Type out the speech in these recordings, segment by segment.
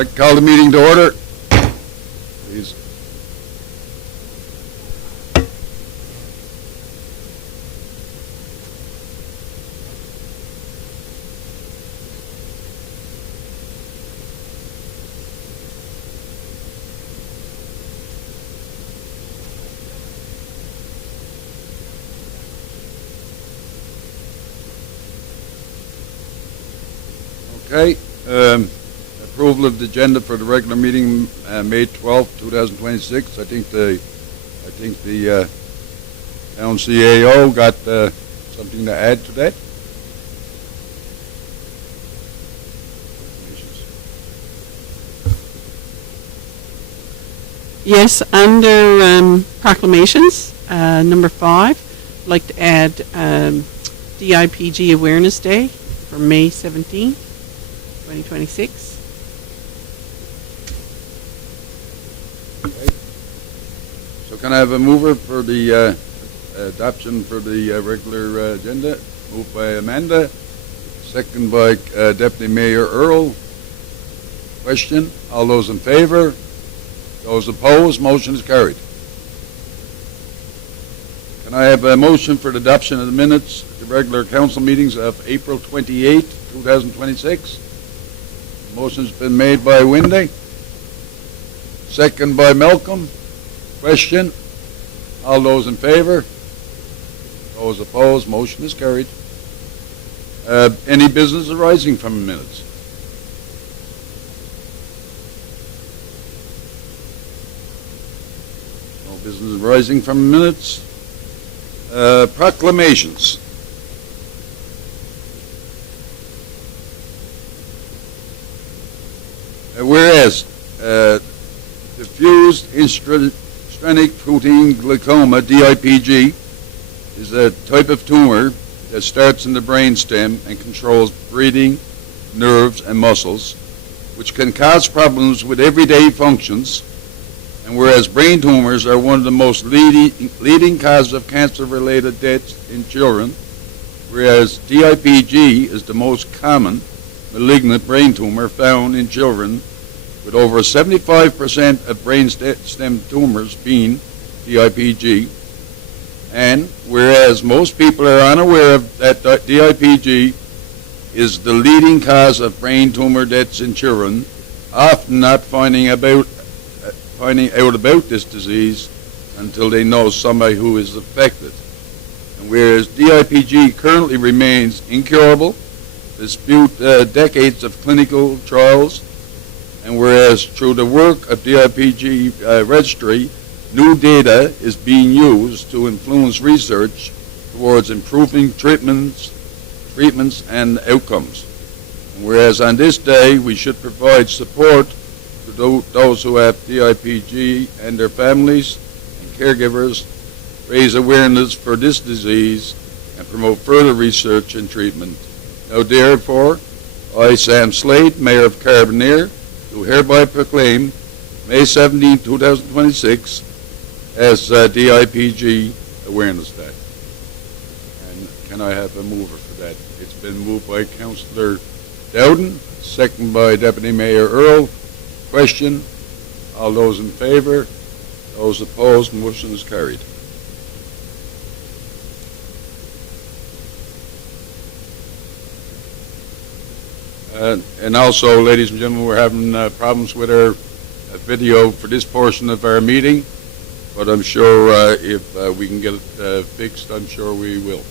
like to call the meeting to order. Please. Okay. Approval of the agenda for the regular meeting, May 12th, 2026. I think the town CAO got something to add to that. Yes, under proclamations, number 5, I'd like to add DIPG Awareness Day for May 17th, 2026. Okay. So can I have a mover for the adoption for the regular agenda? Moved by Amanda, second by Deputy Mayor Earl. Question? All those in favor? Those opposed? Motion is carried. Can I have a motion for the adoption of the minutes of the regular council meetings of April 28, 2026? Motion's been made by Wendy. Second by Malcolm. Question? All those in favor? Those opposed? Motion is carried. Any business arising from the minutes? No business arising from the minutes. Proclamations. Whereas diffused intraventricular protein glaucoma, DIPG, is a type of tumor that starts in the brainstem and controls breathing, nerves, and muscles, which can cause problems with everyday functions. And whereas brain tumors are one of the most leading causes of cancer-related deaths in children, whereas DIPG is the most common malignant brain tumor found in children, with over 75% of brainstem tumors being DIPG. And whereas most people are unaware of that DIPG is the leading cause of brain tumor deaths in children, often not finding out about this disease until they know somebody who is affected. And whereas DIPG currently remains incurable, despite decades of clinical trials, and whereas through the work of DIPG registry, new data is being used to influence research towards improving treatments and outcomes. And whereas on this day we should provide support to those who have DIPG and their families and caregivers, raise awareness for this disease, and promote further research and treatment. Now therefore, I, Sam Slade, Mayor of Carbonear, do hereby proclaim May 17, 2026 as DIPG Awareness Day. And can I have a mover for that? It's been moved by Councillor Dowden, second by Deputy Mayor Earl. Question? All those in favor? Those opposed? Motion is carried. And also, ladies and gentlemen, we're having problems with our video for this portion of our meeting, but I'm sure if we can get it fixed, I'm sure we will.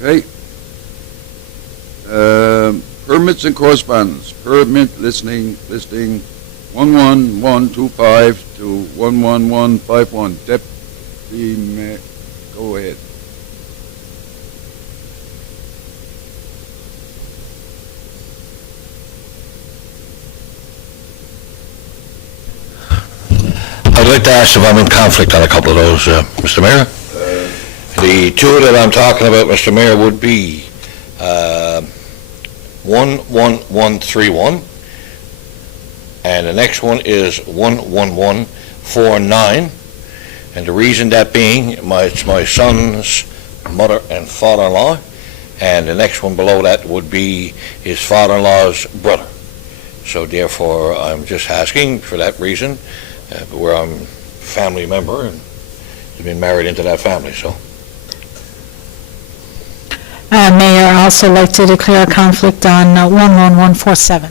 Okay. Permits and correspondence. Permit listing 11125 to 11151. Deputy Mayor, go ahead. I'd like to ask if I'm in conflict on a couple of those, Mr. Mayor. The two that I'm talking about, Mr. Mayor, would be 11131, and the next one is 11149. And the reason that being, it's my son's mother and father-in-law, and the next one below that would be his father-in-law's brother. So therefore, I'm just asking for that reason, where I'm a family member and have been married into that family, so. Mayor, I'd also like to declare a conflict on 11147.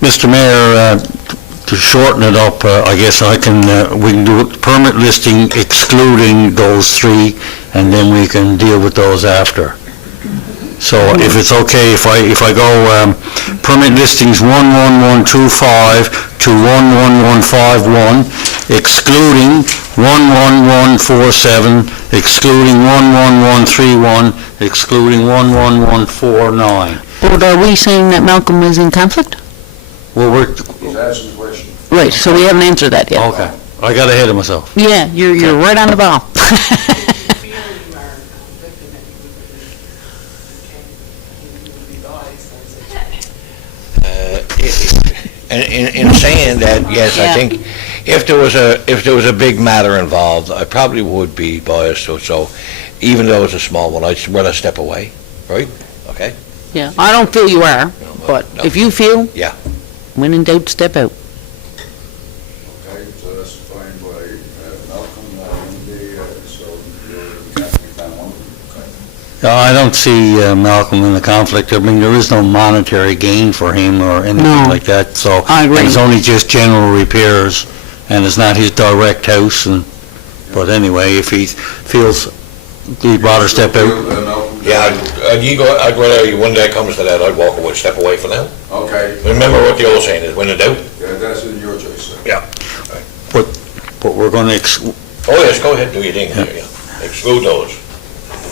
Mr. Mayor, to shorten it up, I guess we can do a permit listing excluding those three, and then we can deal with those after. So if it's okay, if I go permit listings 11125 to 11151, excluding 11147, excluding 11131, excluding 11149. But are we saying that Malcolm is in conflict? Well, He's asking a question. Right, so we haven't answered that yet. okay. I got ahead of myself. Yeah, you're right on the ball. In saying that, yes, I think if there was a big matter involved, I probably would be biased. So even though it's a small one, I'd rather step away, right? Okay? Yeah, I don't feel you are, but No. if you feel, Yeah. when in doubt, step out. Okay, so that's fine by Malcolm, so you're happy with that one? I don't see Malcolm in the conflict. I mean, there is no monetary gain for him or anything No. like that, so. I agree. And it's only just general repairs, and it's not his direct house, but anyway, if he feels he'd rather step out. Yeah, I'd rather, when that comes to that, I'd walk away, step away for now. Okay. Remember what the old saying is, when in doubt. Yeah, that's in your choice, sir. Yeah. But we're gonna, Oh, yes, go ahead, do your thing there, yeah. Exclude those.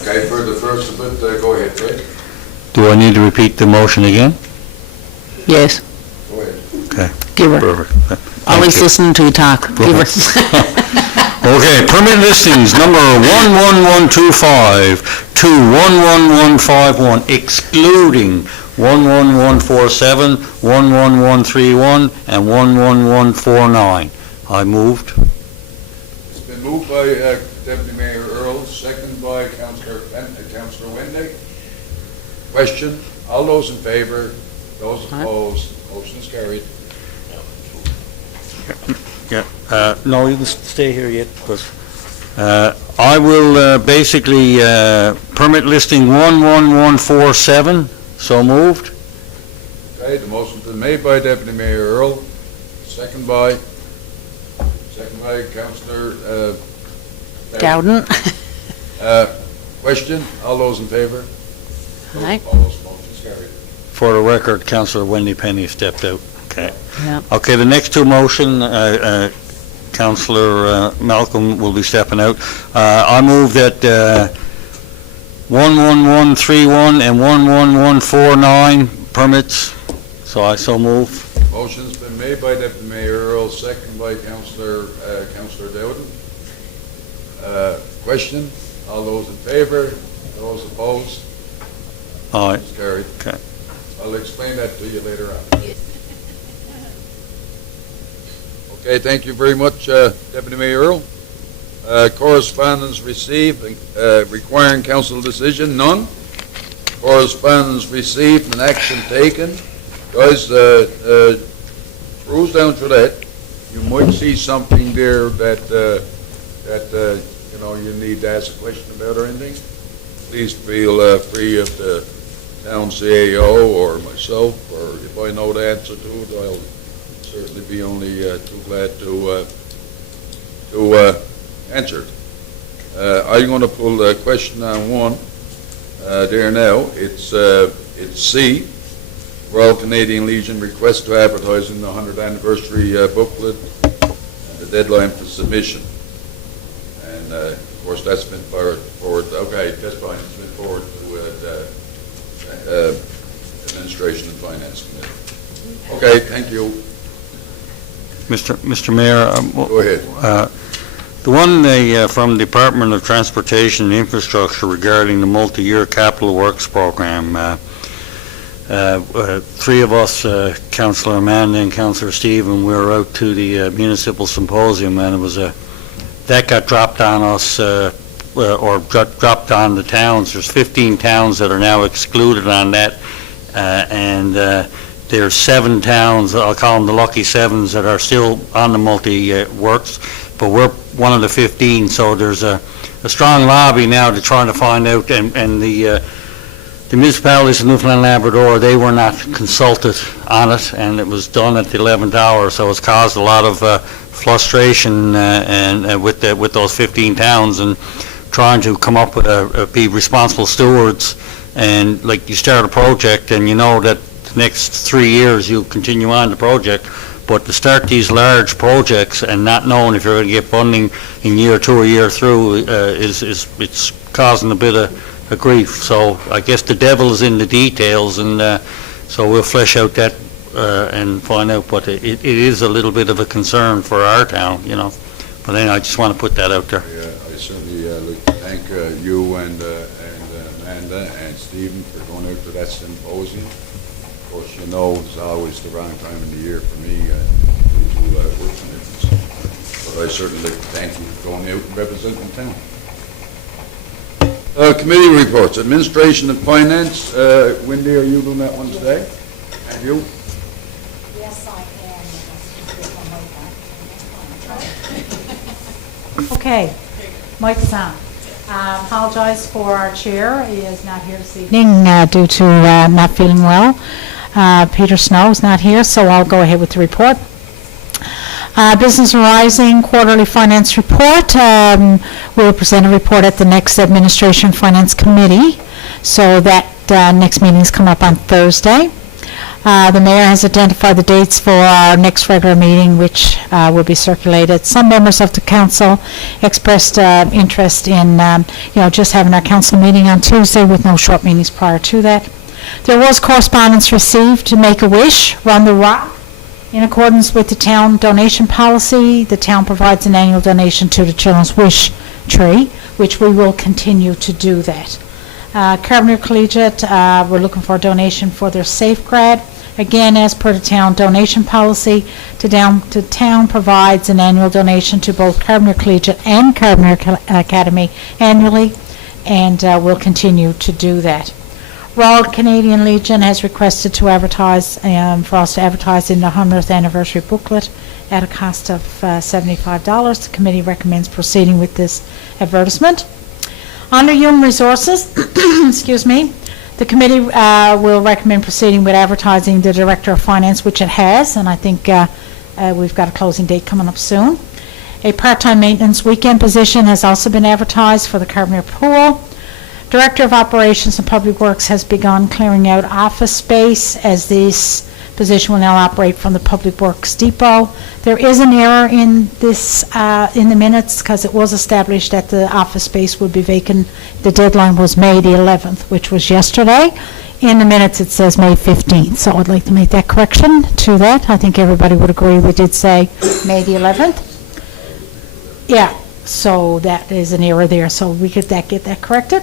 Okay, for the first of it, go ahead, Fred. do I need to repeat the motion again? Yes, Go ahead. give her. Perfect. Always you. listening to you talk. Give her. Okay, permit listings number 11125 to 11151, excluding 11147, 11131, and 11149. I moved. It's been moved by Deputy Mayor Earl, second by Councillor Wendy. Question, all those in favor, those opposed, motion is carried. No, you can stay here yet, because I will basically, permit listing 11147, so moved. Okay, the motion's been made by Deputy Mayor Earl, second by Councillor Gowden. Question, all those in favor? Those Aye. opposed, motion is carried. For the record, Councillor Wendy Penny stepped out. Okay. Yeah. Okay, the next two motion, Councillor Malcolm will be stepping out. I move that 11131 and 11149 permits, so I so move. Motion's been made by Deputy Mayor Earl, second by Councillor Dowden. Question, all those in favor, those opposed, Aye. it's carried. Okay. I'll explain that to you later on. Okay, thank you very much, Deputy Mayor Earl. Correspondence received requiring council decision, none. Correspondence received and action taken. Guys, cruise down through that. You might see something there that you need to ask a question about or anything. Please feel free of the town CAO or myself, or if I know the answer to it, I'll certainly be only too glad to to answer it. I'm going to pull question on one there now. It's C, Royal Canadian Legion request to advertise in the 100th anniversary booklet, the deadline for submission. And of course that's been forward. Okay, that's fine. It's been forward to the Administration and Finance Committee. Okay, thank you. Mr. Mayor, Go ahead. the one from the Department of Transportation and Infrastructure regarding the multi-year capital works program, three of us, Councillor Amanda and Councillor Stephen, we were out to the municipal symposium, and it was that got dropped on us, or dropped on the towns. There's 15 towns that are now excluded on that, and there's 7 towns, I'll call them the lucky 7s, that are still on the multi-works, but we're one of the 15, so there's a strong lobby now to try to find out, and the municipalities of Newfoundland and Labrador, they were not consulted on it, and it was done at the 11th hour, so it's caused a lot of frustration and with those 15 towns, and trying to come up with be responsible stewards. And like, you start a project and you know that the next 3 years you'll continue on the project, but to start these large projects and not knowing if you're going to get funding in year 2 or year 3 it's causing a bit of grief. So I guess the devil is in the details, and so we'll flesh out that and find out. But it is a little bit of a concern for our town, you know. But anyway, I just want to put that out there. I certainly like to thank you and Amanda and Stephen for going out to that symposium. Of course, you know, it's always the wrong time of the year for me to work commitments. But I certainly like to thank you for going out and representing town. Committee reports, Administration and Finance. Wendy, are you doing that one today? And you? Yes, I am. Okay, mic's on. Apologize for our chair. He is not here this evening due to not feeling well. Peter Snow is not here, so I'll go ahead with the report. Business Rising Quarterly Finance Report. We'll present a report at the next Administration Finance Committee, so that next meetings come up on Thursday. The mayor has identified the dates for our next regular meeting, which will be circulated. Some members of the council expressed interest in, just having our council meeting on Tuesday with no short meetings prior to that. There was correspondence received to Make-A-Wish, Run the Rock. In accordance with the town donation policy, the town provides an annual donation to the Children's Wish Tree, which we will continue to do that. Carbonear Collegiate, we're looking for a donation for their Safe Grad. Again, as per the town donation policy, the town provides an annual donation to both Carbonear Collegiate and Carbonear Academy annually, and we'll continue to do that. Royal Canadian Legion has requested to advertise, for us to advertise in the 100th anniversary booklet at a cost of $75. The committee recommends proceeding with this advertisement. Under Human Resources, excuse me, the committee will recommend proceeding with advertising the Director of Finance, which it has, and I think we've got a closing date coming up soon. A part-time maintenance weekend position has also been advertised for the Carbonear Pool. Director of Operations and Public Works has begun clearing out office space, as this position will now operate from the Public Works Depot. There is an error in this in the minutes, because it was established that the office space would be vacant. The deadline was May the 11th, which was yesterday. In the minutes it says May 15th, so I'd like to make that correction to that. I think everybody would agree we did say May the 11th. Yeah, so that is an error there, so we could get that corrected.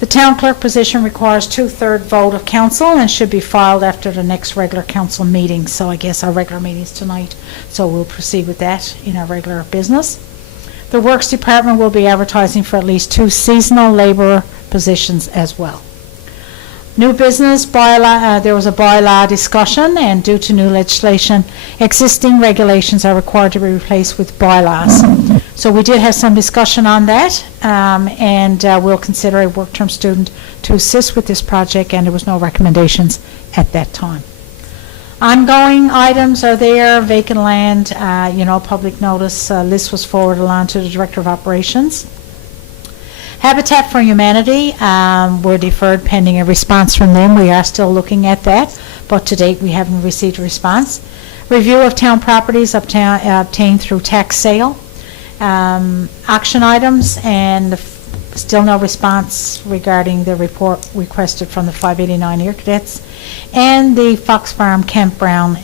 The town clerk position requires 2/3 vote of council and should be filed after the next regular council meeting. So I guess our regular meeting is tonight, so we'll proceed with that in our regular business. The Works Department will be advertising for at least 2 seasonal labor positions as well. New business, bylaw, there was a bylaw discussion, and due to new legislation, existing regulations are required to be replaced with bylaws. So we did have some discussion on that, and we'll consider a work-term student to assist with this project, and there was no recommendations at that time. Ongoing items are there, vacant land, public notice, list was forwarded on to the Director of Operations. Habitat for Humanity, we're deferred pending a response from them. We are still looking at that, but to date we haven't received a response. Review of town properties obtained through tax sale. Auction items, and still no response regarding the report requested from the 589 Air Cadets. And the Fox Farm campground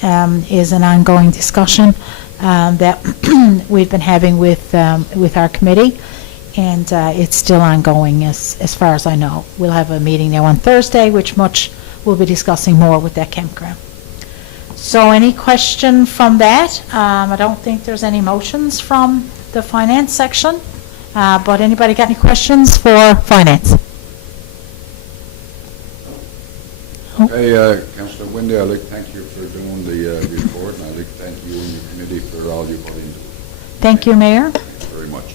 is an ongoing discussion that we've been having with our committee, and it's still ongoing as far as I know. We'll have a meeting now on Thursday, which we'll be discussing more with that campground. So any question from that? I don't think there's any motions from the finance section, but anybody got any questions for finance? Okay, Councillor Windy, I'd like to thank you for doing the report, and I'd like to thank you and your committee for all you put into it. Thank you, Mayor. Thanks very much.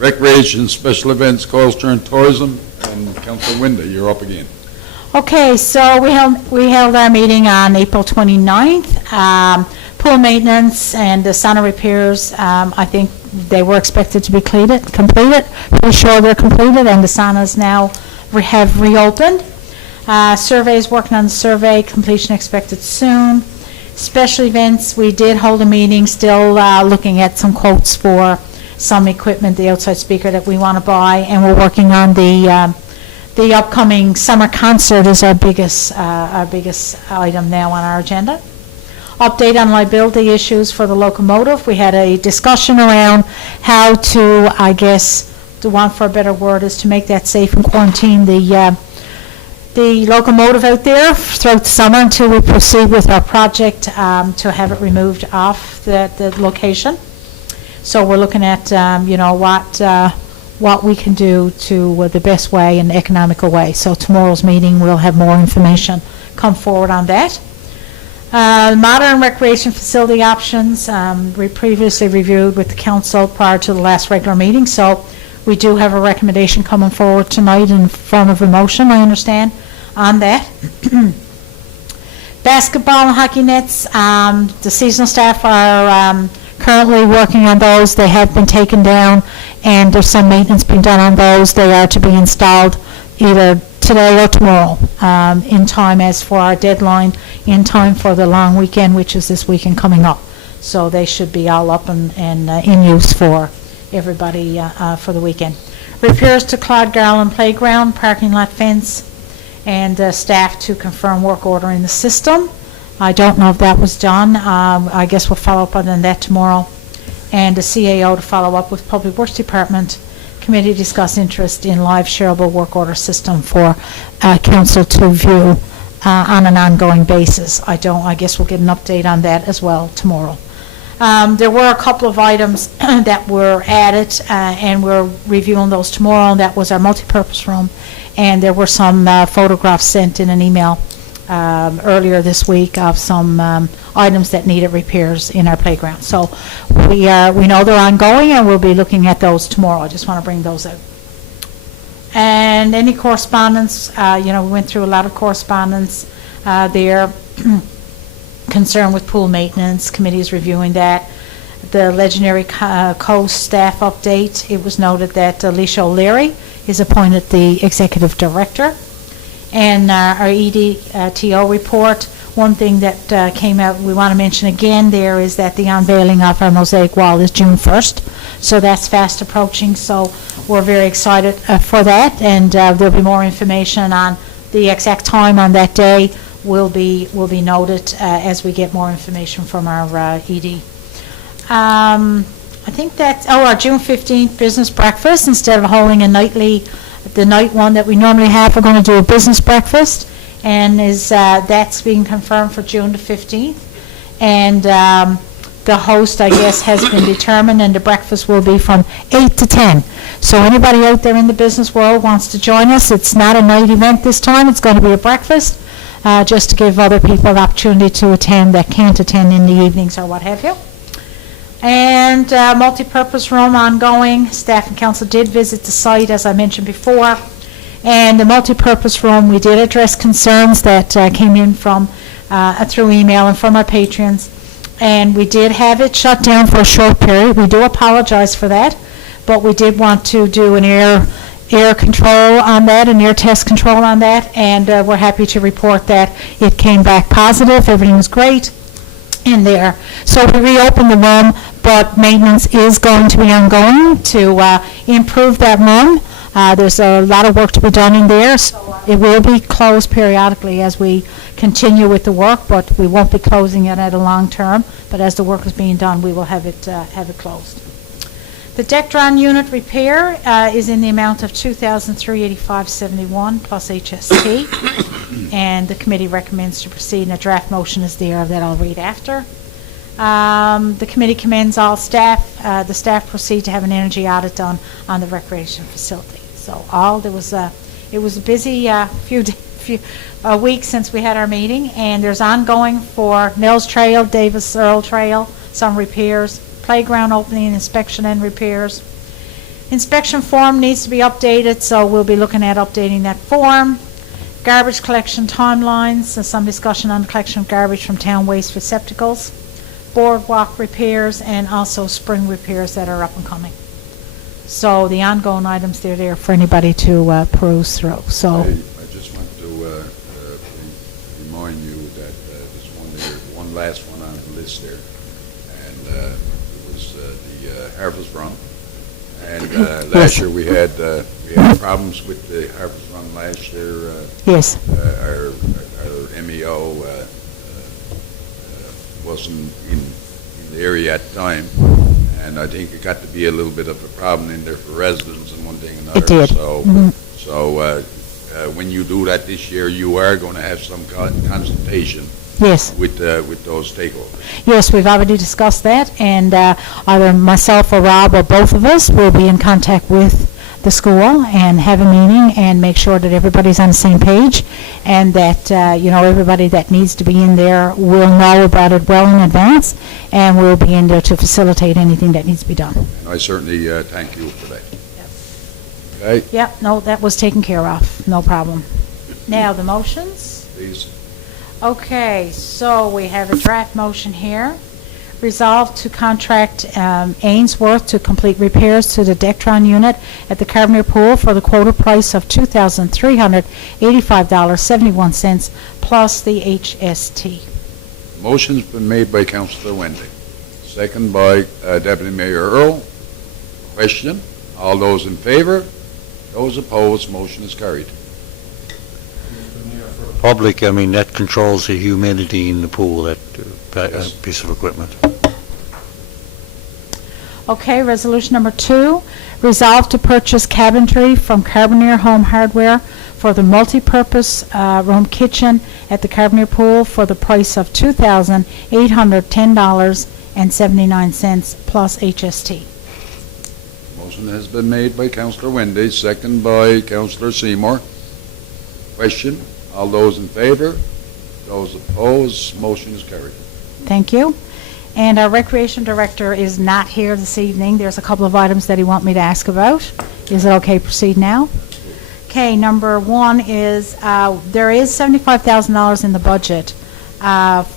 Recreation, special events, culture and tourism, and Councillor Windy, you're up again. Okay, so we held our meeting on April 29th. Pool maintenance and the sauna repairs, I think they were expected to be completed. Pretty sure they're completed, and the saunas now have reopened. Surveys, working on the survey, completion expected soon. Special events, we did hold a meeting, still looking at some quotes for some equipment, the outside speaker that we want to buy, and we're working on the upcoming summer concert is our biggest item now on our agenda. Update on liability issues for the locomotive. We had a discussion around how to, I guess, the one for a better word is to make that safe and quarantine the locomotive out there throughout the summer until we proceed with our project to have it removed off the location. So we're looking at what we can do to the best way and economical way. So tomorrow's meeting we'll have more information come forward on that. Modern recreation facility options, we previously reviewed with the council prior to the last regular meeting, so we do have a recommendation coming forward tonight in form of a motion, I understand, on that. Basketball and hockey nets, the seasonal staff are currently working on those. They have been taken down, and there's some maintenance being done on those. They are to be installed either today or tomorrow, in time as for our deadline, in time for the long weekend, which is this weekend coming up. So they should be all up and in use for everybody for the weekend. Repairs to Claude Garland Playground, parking lot fence, and staff to confirm work order in the system. I don't know if that was done. I guess we'll follow up on that tomorrow. And the CAO to follow up with Public Works Department. Committee discuss interest in live shareable work order system for council to view on an ongoing basis. I guess we'll get an update on that as well tomorrow. There were a couple of items that were added, and we're reviewing those tomorrow. That was our multipurpose room, and there were some photographs sent in an email earlier this week of some items that needed repairs in our playground. So we know they're ongoing, and we'll be looking at those tomorrow. I just want to bring those out. And any correspondence, we went through a lot of correspondence there. Concern with pool maintenance, committee is reviewing that. The Legendary Coast staff update, it was noted that Alicia O'Leary is appointed the executive director. And our EDTO report, one thing that came out we want to mention again there is that the unveiling of our mosaic wall is June 1st. So that's fast approaching, so we're very excited for that, and there'll be more information on the exact time on that day will be noted as we get more information from our ED. I think that's, our June 15th business breakfast, instead of holding the night one that we normally have, we're going to do a business breakfast, and that's being confirmed for June the 15th. And the host, I guess, has been determined, and the breakfast will be from 8 to 10. So anybody out there in the business world wants to join us, it's not a night event this time, it's going to be a breakfast, just to give other people the opportunity to attend that can't attend in the evenings or what have you. And multi-purpose room ongoing. Staff and council did visit the site, as I mentioned before. And the multi-purpose room, we did address concerns that came in from through email and from our patrons. And we did have it shut down for a short period. We do apologize for that, but we did want to do an air control on that, an air test control on that, and we're happy to report that it came back positive. Everything was great in there. So we reopened the room, but maintenance is going to be ongoing to improve that room. There's a lot of work to be done in there, so it will be closed periodically as we continue with the work, but we won't be closing it at a long term. But as the work is being done, we will have it closed. The Dectron unit repair is in the amount of $2,385.71 plus HST, and the committee recommends to proceed, and a draft motion is there that I'll read after. The committee commends all staff. The staff proceed to have an energy audit done on the recreation facility. So it was a busy few weeks since we had our meeting, and there's ongoing for Mills Trail, Davis Earl Trail, some repairs, playground opening, inspection and repairs. Inspection form needs to be updated, so we'll be looking at updating that form. Garbage collection timelines, so some discussion on the collection of garbage from town waste receptacles. Boardwalk repairs, and also spring repairs that are up and coming. So the ongoing items, they're there for anybody to peruse through. So I just want to remind you that one last one on the list there, and it was the Harvest Run. And last year we had problems with the Harvest Run last year. yes, Our MEO wasn't in the area at the time, and I think it got to be a little bit of a problem in there for residents and one thing and another. It did. So when you do that this year, you are going to have some consultation yes. with those stakeholders. Yes, we've already discussed that, and either myself or Rob or both of us will be in contact with the school and have a meeting and make sure that everybody's on the same page, and that everybody that needs to be in there will know about it well in advance, and we'll be in there to facilitate anything that needs to be done. And I certainly thank you for that. Okay, Yep, no, that was taken care of, no problem. Now, the motions. please. Okay, so we have a draft motion here. Resolved to contract Ainsworth to complete repairs to the Dectron unit at the Carbonear Pool for the quoted price of $2,385.71 plus the HST. Motion's been made by Councillor Wendy, second by Deputy Mayor Earl. Question? All those in favor? Those opposed? Motion is carried. Public, I mean, that controls the humidity in the pool, that Yes. piece of equipment. Okay, resolution number 2, resolved to purchase cabinetry from Carbonear Home Hardware for the multi-purpose room kitchen at the Carbonear Pool for the price of $2,810.79 plus HST. Motion has been made by Councillor Wendy, second by Councillor Seymour. Question? All those in favor? Those opposed? Motion is carried. Thank you. And our recreation director is not here this evening. There's a couple of items that he wants me to ask about. Is it okay to proceed now? Okay, number 1 is there is $75,000 in the budget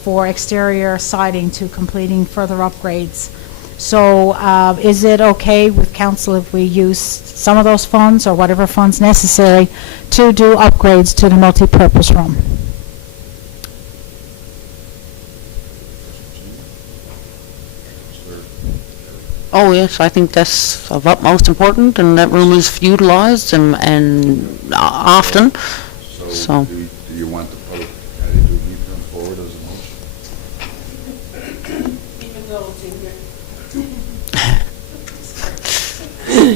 for exterior siding to completing further upgrades. So is it okay with council if we use some of those funds or whatever funds necessary to do upgrades to the multi-purpose room? Oh, yes, I think that's of utmost importance, and that room is utilized and often. So- Do you want the public to be put forward as a motion? Even though it's in there.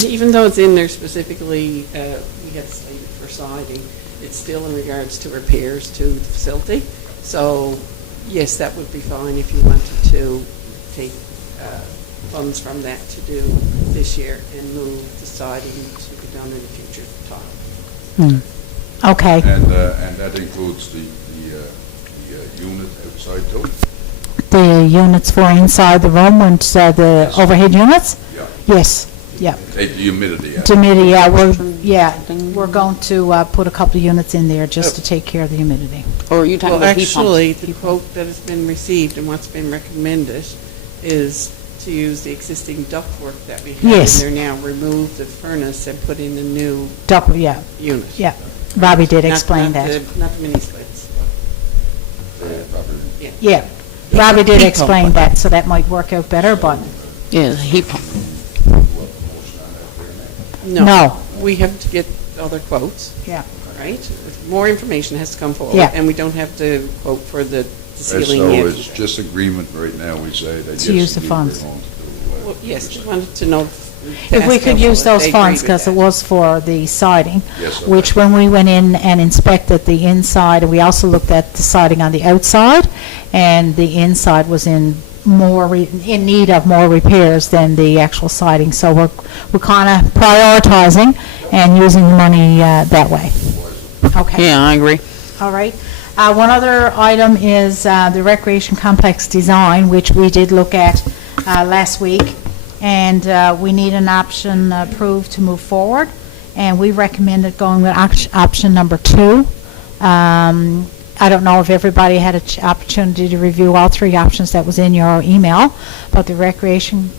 Even though it's in there specifically, we had slated for siding, it's still in regards to repairs to the facility. So, yes, that would be fine if you wanted to take funds from that to do this year and move the siding to be done in a future time. Okay. And that includes the unit outside too? The units for inside the room and the overhead units? Yeah. Yes. Take the humidity out. Humidity, we're going to put a couple of units in there just to take care of the humidity. Or are you talking Well, about heat pumps? actually, the quote that has been received and what's been recommended is to use the existing ductwork that we have Yes. in there now, remove the furnace and put in a new Yeah, unit. yeah. Robbie did Not- explain not that. the- Not the mini splits. Yeah, Robbie did Heat pump. explain that, so that might work out better, but Yeah, the heat pump. no. We have to get other quotes. Yeah. Right? More information has to come forward. Yeah. And we don't have to quote for the So ceiling yet. it's just agreement right now, we say that yes. To use the indeed, funds. we're going to do, Well, yes, we wanted to know. If we could use those funds, because it was. was for the siding, Yes, okay. which when we went in and inspected the inside, we also looked at the siding on the outside, and the inside was in in need of more repairs than the actual siding. So we're kind of prioritizing and using the money that way. Okay. Yeah, I agree. All right. One other item is the recreation complex design, which we did look at last week, and we need an option approved to move forward, and we recommended going with option number 2. I don't know if everybody had an opportunity to review all 3 options that was in your email, but the Recreation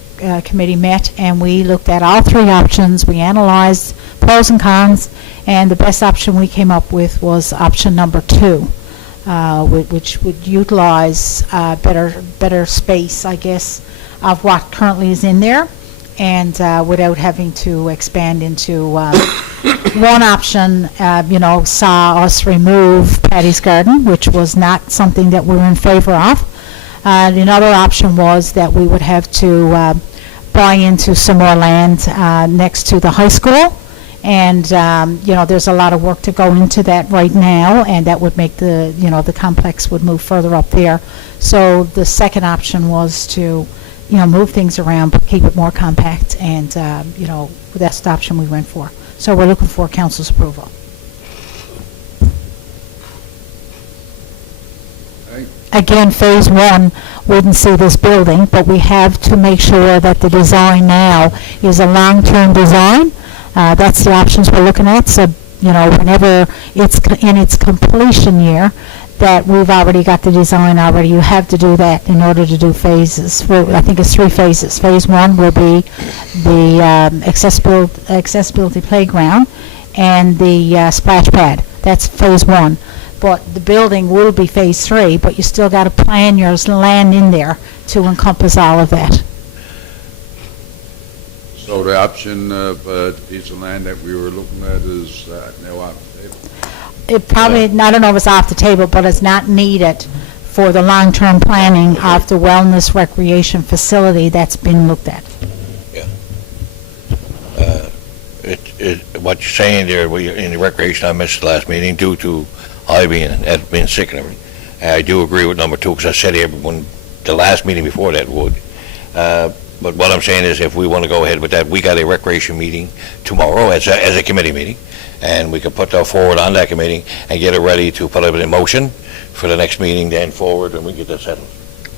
Committee met, and we looked at all 3 options. We analyzed pros and cons, and the best option we came up with was option number 2, which would utilize better space, I guess, of what currently is in there, and without having to expand into one option, saw us remove Patty's Garden, which was not something that we were in favor of. Another option was that we would have to buy into some more land next to the high school, and there's a lot of work to go into that right now, and that would make the complex would move further up there. So the second option was to move things around, but keep it more compact, and that's the option we went for. So we're looking for council's approval. Again, phase 1 wouldn't see this building, but we have to make sure that the design now is a long-term design. That's the options we're looking at. So, whenever it's in its completion year, that we've already got the design already. You have to do that in order to do phases. I think it's 3 phases. Phase 1 will be the accessibility playground and the splash pad. That's phase 1. But the building will be phase 3, but you still got to plan your land in there to encompass all of that. So the option of the piece of land that we were looking at is now off the table. It probably, I don't know if it's off the table, but it's not needed for the long-term planning of the wellness recreation facility that's been looked at. What you're saying there, in the recreation, I missed the last meeting due to I being sick and everything. I do agree with number 2, because I said everyone, the last meeting before that would. But what I'm saying is, if we want to go ahead with that, we got a recreation meeting tomorrow as a committee meeting, and we can put that forward on that committee and get it ready to put it in motion for the next meeting, then forward, and we get that settled.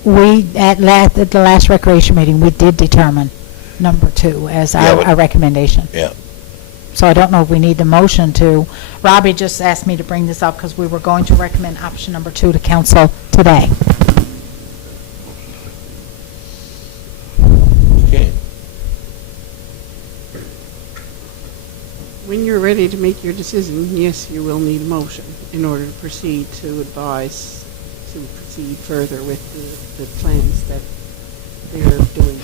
We, at the last recreation meeting, we did determine number 2 as our recommendation. Yeah. So I don't know if we need the motion to, Robbie just asked me to bring this up because we were going to recommend option number 2 to council today. Okay. When you're ready to make your decision, yes, you will need a motion in order to proceed to advise, to proceed further with the plans that they're doing.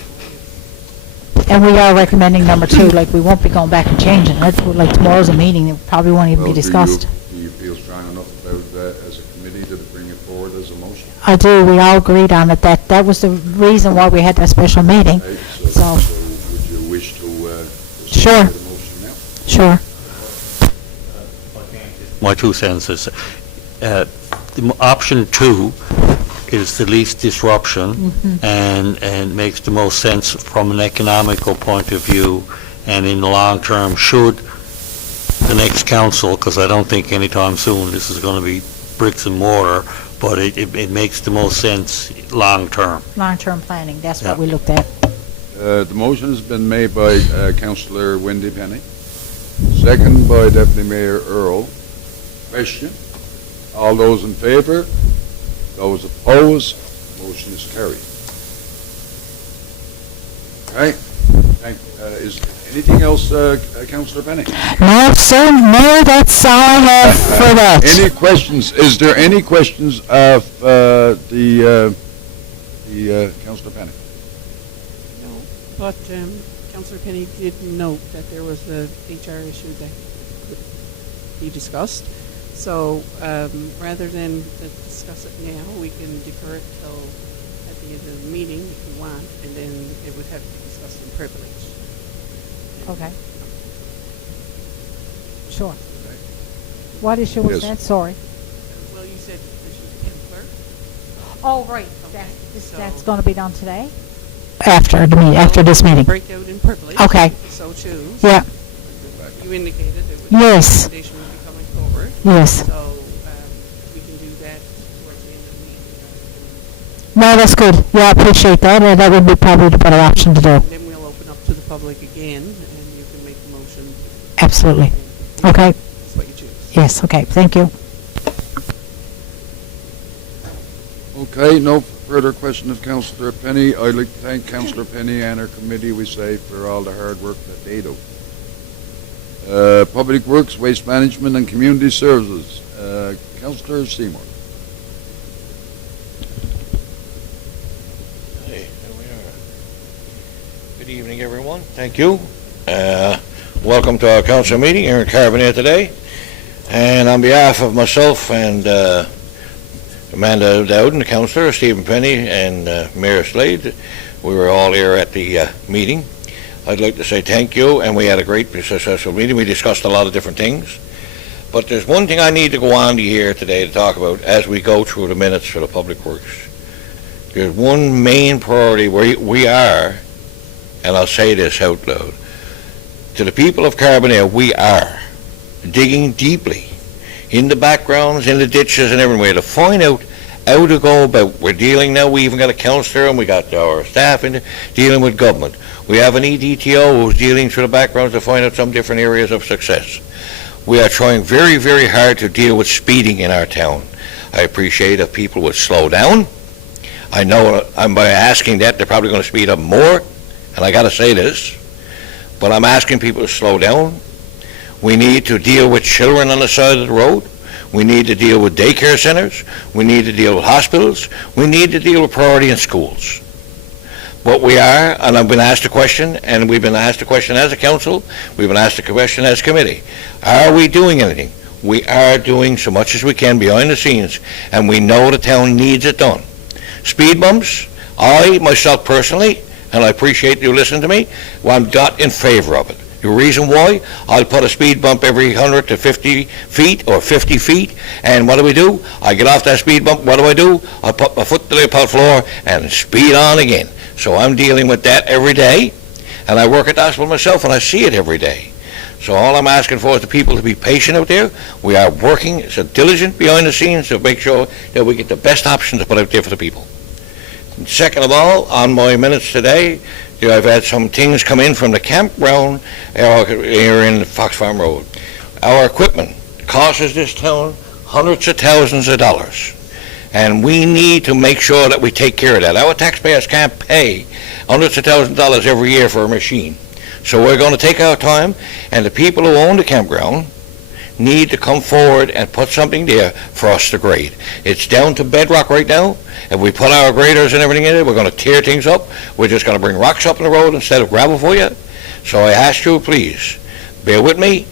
And we are recommending number 2, like we won't be going back and changing it. Like tomorrow's a meeting, it probably won't even be Well, discussed. Do you feel strong enough about that as a committee to bring it forward as a motion? I do, we all agreed on it, that was the reason why we had that special meeting. Right, So- would you wish to Sure. proceed with the motion now? Sure. My 2 cents is, option 2 is the least disruption and makes the most sense from an economical point of view, and in the long term, should the next council, because I don't think anytime soon this is going to be bricks and mortar, but it makes the most sense long term. Long-term planning, that's what Yeah. we looked at. The motion has been made by Councillor Wendy Penny, second by Deputy Mayor Earl. Question? All those in favour? Those opposed? Motion is carried. Right? Is anything else, Councillor Penny? No, sir, no, that's all I have for that. Any questions? Is there any questions of the Councillor Penny? No, but Councillor Penny did note that there was a HR issue that could be discussed. So rather than discuss it now, we can defer it till at the end of the meeting if you want, and then it would have to be discussed in privilege. Okay. Sure. What issue was Yes. that? Sorry. Well, you said the issue clerk. Oh, right. So- That's going to be done today? After the meeting, after this meeting. Break out in privilege. Okay. If you so choose. Yeah, You indicated that Yes. the recommendation would be coming forward. yes. So we can do that towards the end of the meeting. No, that's good. Yeah, I appreciate that. That would be probably the better option to do. And then we'll open up to the public again, and you can make the motion. Absolutely. Okay. That's what you choose. Yes, okay. Thank you. Okay, no further question of Councillor Penny. I'd like to thank Councillor Penny and her committee, we say, for all the hard work that they do. Public Works, Waste Management and Community Services. Councillor Seymour. Hey, there we are. Good evening, everyone. Thank you. Welcome to our council meeting here in Carbonear today. And on behalf of myself and Amanda Dowden, the councillor, Stephen Penny, and Mayor Slade, we were all here at the meeting. I'd like to say thank you, and we had a great, successful meeting. We discussed a lot of different things. But there's one thing I need to go on to here today to talk about as we go through the minutes for the Public Works. There's one main priority where we are, and I'll say this out loud, to the people of Carbonear, we are digging deeply in the backgrounds, in the ditches and everywhere to find out how to go about. We're dealing now, we even got a councillor and we got our staff in dealing with government. We have an EDTO who's dealing through the backgrounds to find out some different areas of success. We are trying very, very hard to deal with speeding in our town. I appreciate if people would slow down. I know by asking that, they're probably going to speed up more, and I got to say this, but I'm asking people to slow down. We need to deal with children on the side of the road. We need to deal with daycare centers. We need to deal with hospitals. We need to deal with priority in schools. What we are, and I've been asked a question, and we've been asked a question as a council, we've been asked a question as a committee. Are we doing anything? We are doing so much as we can behind the scenes, and we know the town needs it done. Speed bumps, I, myself personally, and I appreciate you listening to me, well, I'm not in favor of it. The reason why, I'll put a speed bump every 100 to 50 feet or 50 feet, and what do? I get off that speed bump, what do? I put my foot to the floor and speed on again. So I'm dealing with that every day, and I work at the hospital myself, and I see it every day. So all I'm asking for is the people to be patient out there. We are working so diligent behind the scenes to make sure that we get the best options to put out there for the people. And second of all, on my minutes today, I've had some things come in from the campground here in Fox Farm Road. Our equipment costs this town hundreds of thousands of dollars, and we need to make sure that we take care of that. Our taxpayers can't pay hundreds of thousands of dollars every year for a machine. So we're going to take our time, and the people who own the campground need to come forward and put something there for us to grade. It's down to bedrock right now. If we put our graders and everything in it, we're going to tear things up. We're just going to bring rocks up in the road instead of gravel for you. So I ask you, please, bear with me.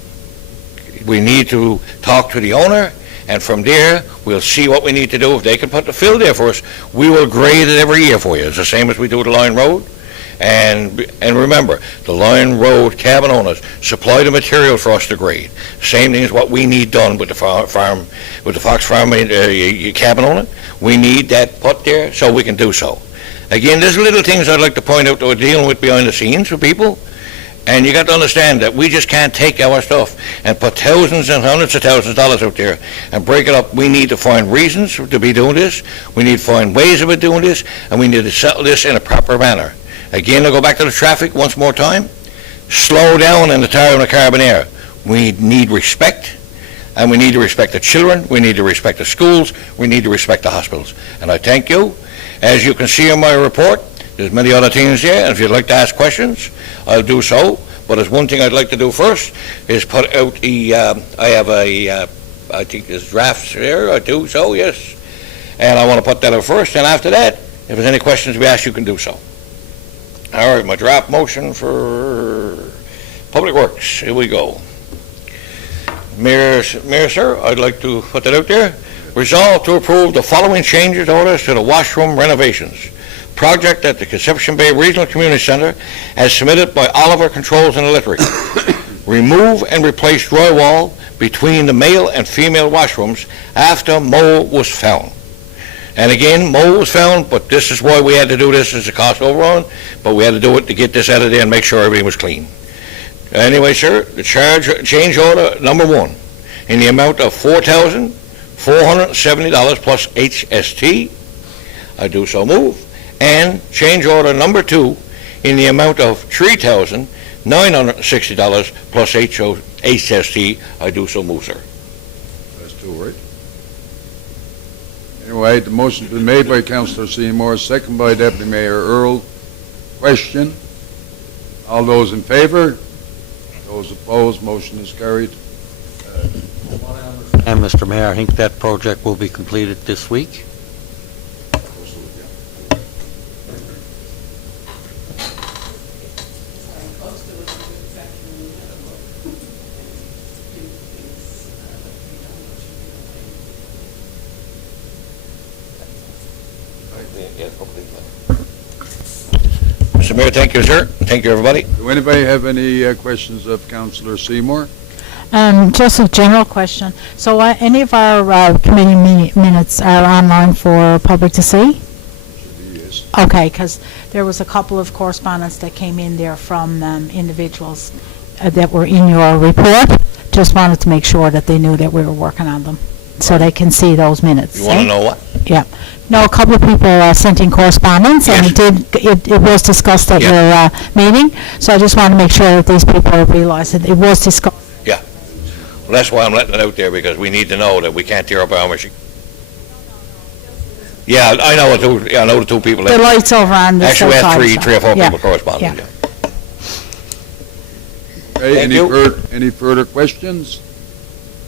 We need to talk to the owner, and from there, we'll see what we need to do. If they can put the fill there for us, we will grade it every year for you. It's the same as we do with the Line Road. And remember, the Line Road cabin owners supply the material for us to grade. Same thing as what we need done with the farm, with the Fox Farm cabin owner. We need that put there so we can do so. Again, there's little things I'd like to point out that we're dealing with behind the scenes for people. And you got to understand that we just can't take our stuff and put thousands and hundreds of thousands of dollars out there and break it up. We need to find reasons to be doing this. We need to find ways of doing this, and we need to settle this in a proper manner. Again, I'll go back to the traffic once more time. Slow down in the town of Carbonear. We need respect, and we need to respect the children, we need to respect the schools, we need to respect the hospitals. And I thank you. As you can see in my report, there's many other things here, and if you'd like to ask questions, I'll do so. But there's one thing I'd like to do first, is put out the, I have I think there's drafts here, I do so, yes. And I want to put that out first, and after that, if there's any questions to be asked, you can do so. All right, my draft motion for Public Works, here we go. Mayor, sir, I'd like to put that out there. Resolve to approve the following changes orders to the washroom renovations. Project at the Conception Bay Regional Community Center as submitted by Oliver Controls and Electric. Remove and replace drywall between the male and female washrooms after mold was found. And again, mold was found, but this is why we had to do this as a cost overrun, but we had to do it to get this out of there and make sure everything was clean. Anyway, sir, the change order number 1 in the amount of $4,470 plus HST. I do so move. And change order number 2 in the amount of $3,960 plus HST. I do so move, sir. That's 2, right? Anyway, the motion's been made by Councillor Seymour, second by Deputy Mayor Earl. Question? All those in favor? Those opposed, motion is carried. And Mr. Mayor, I think that project will be completed this week. Mr. Mayor, thank you, sir. Thank you, everybody. Do anybody have any questions of Councillor Seymour? Just a general question. So any of our committee minutes are online for public to see? Should be, yes. Okay, because there was a couple of correspondence that came in there from individuals that were in your report. Just wanted to make sure that they knew that we were working on them, so they can see those minutes. You want to know what? Yeah. No, a couple of people sent in correspondence, and it was discussed at your meeting, so I just want to make sure that these people realize that it was discussed. Well, that's why I'm letting it out there, because we need to know that we can't tear up our machine. Yeah, I know I know the 2 people. The lights over on the Actually, we had side. 3 or 4 Yeah. people corresponding. Yeah. Yeah. Okay, Thank you. any further questions?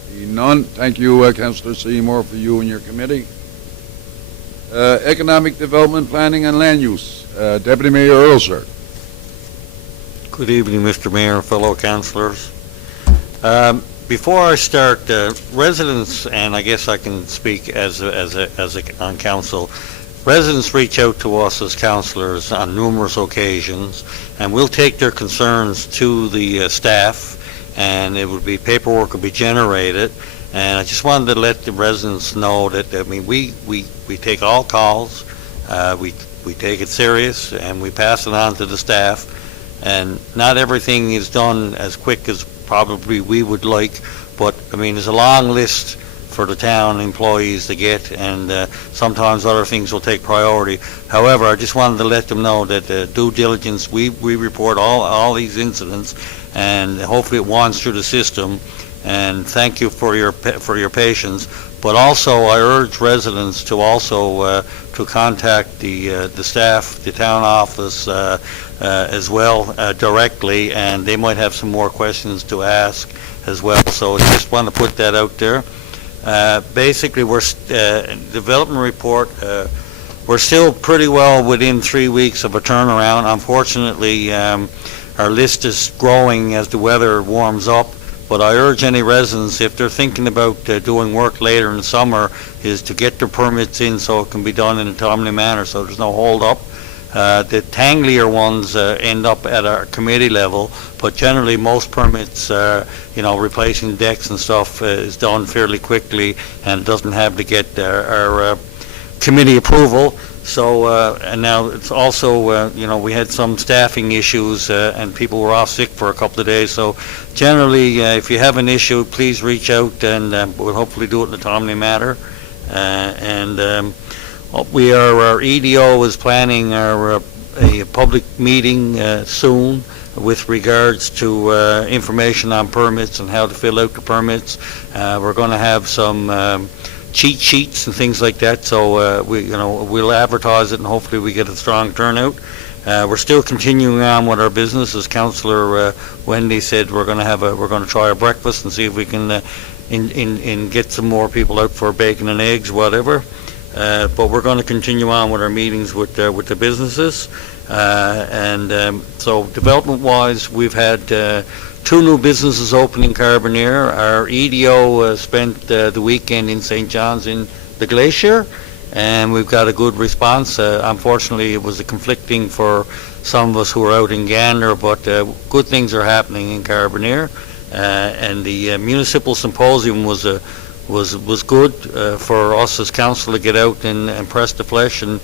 Seeing none, thank you, Councillor Seymour, for you and your committee. Economic Development, Planning and Land Use, Deputy Mayor Earl, sir. Good evening, Mr. Mayor and fellow councillors. Before I start, residents, and I guess I can speak on council, residents reach out to us as councillors on numerous occasions, and we'll take their concerns to the staff, and it would be, paperwork will be generated. And I just wanted to let the residents know that, I mean, we take all calls, we take it serious, and we pass it on to the staff. And not everything is done as quick as probably we would like, but, I mean, there's a long list for the town employees to get, and sometimes other things will take priority. However, I just wanted to let them know that due diligence, we report all these incidents, and hopefully it winds through the system. And thank you for your patience. But also, I urge residents to also to contact the staff, the town office as well directly, and they might have some more questions to ask as well. So I just want to put that out there. Basically, we're development report. We're still pretty well within 3 weeks of a turnaround. Unfortunately, our list is growing as the weather warms up. But I urge any residents, if they're thinking about doing work later in the summer, is to get their permits in so it can be done in a timely manner, so there's no hold up. The tanglier ones end up at our committee level, but generally most permits, replacing decks and stuff is done fairly quickly and doesn't have to get our committee approval. So, and now it's also, we had some staffing issues and people were off sick for a couple of days. So generally, if you have an issue, please reach out and we'll hopefully do it in a timely manner. Our EDO is planning our a public meeting soon with regards to information on permits and how to fill out the permits. We're going to have some cheat sheets and things like that, so we'll advertise it and hopefully we get a strong turnout. We're still continuing on with our business. As Councillor Wendy said, we're going to try a breakfast and see if we can get some more people out for bacon and eggs, whatever. But we're going to continue on with our meetings with the businesses. So development-wise, we've had 2 new businesses open in Carbonear. Our EDO spent the weekend in St. John's in the Glacier, and we've got a good response. Unfortunately, it was conflicting for some of us who were out in Gander, but good things are happening in Carbonear. And the municipal symposium was good for us as council to get out and press the flesh and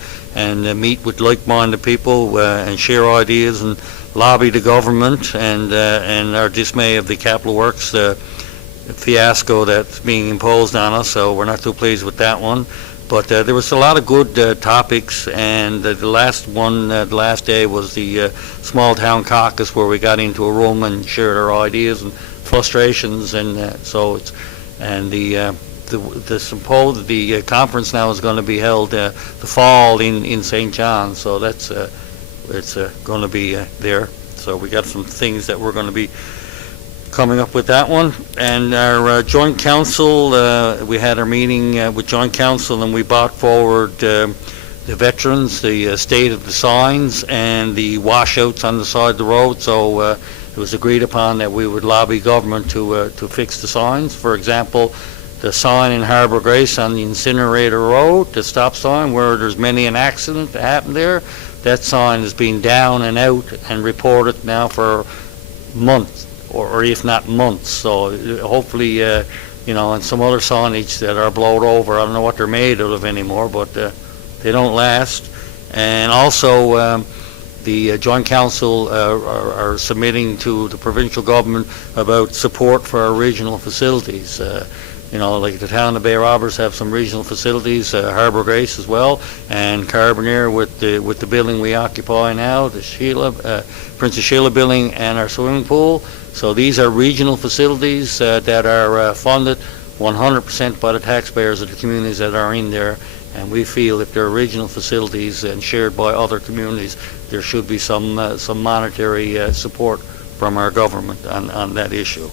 meet with like-minded people and share ideas and lobby the government and our dismay of the capital works fiasco that's being imposed on us. So we're not too pleased with that one. But there was a lot of good topics, and the last day was the small town caucus, where we got into a room and shared our ideas and frustrations, and the conference now is going to be held the fall in St. John's, so that's it's going to be there. So we got some things that we're going to be coming up with that one. And our joint council, we had our meeting with joint council, and we brought forward the veterans, the state of the signs, and the washouts on the side of the road. So it was agreed upon that we would lobby government to fix the signs. For example, the sign in Harbour Grace on the Incinerator Road, the stop sign, where there's many an accident that happened there, that sign has been down and out and reported now for months, or if not months. So hopefully, and some other signage that are blowed over, I don't know what they're made out of anymore, but they don't last. And also, the Joint Council are submitting to the provincial government about support for our regional facilities. Like the town of Bay Robbers have some regional facilities, Harbour Grace as well, and Carbonear with the building we occupy now, the Princess Sheila building, and our swimming pool. So these are regional facilities that are funded 100% by the taxpayers of the communities that are in there. And we feel if they're regional facilities and shared by other communities, there should be some monetary support from our government on that issue.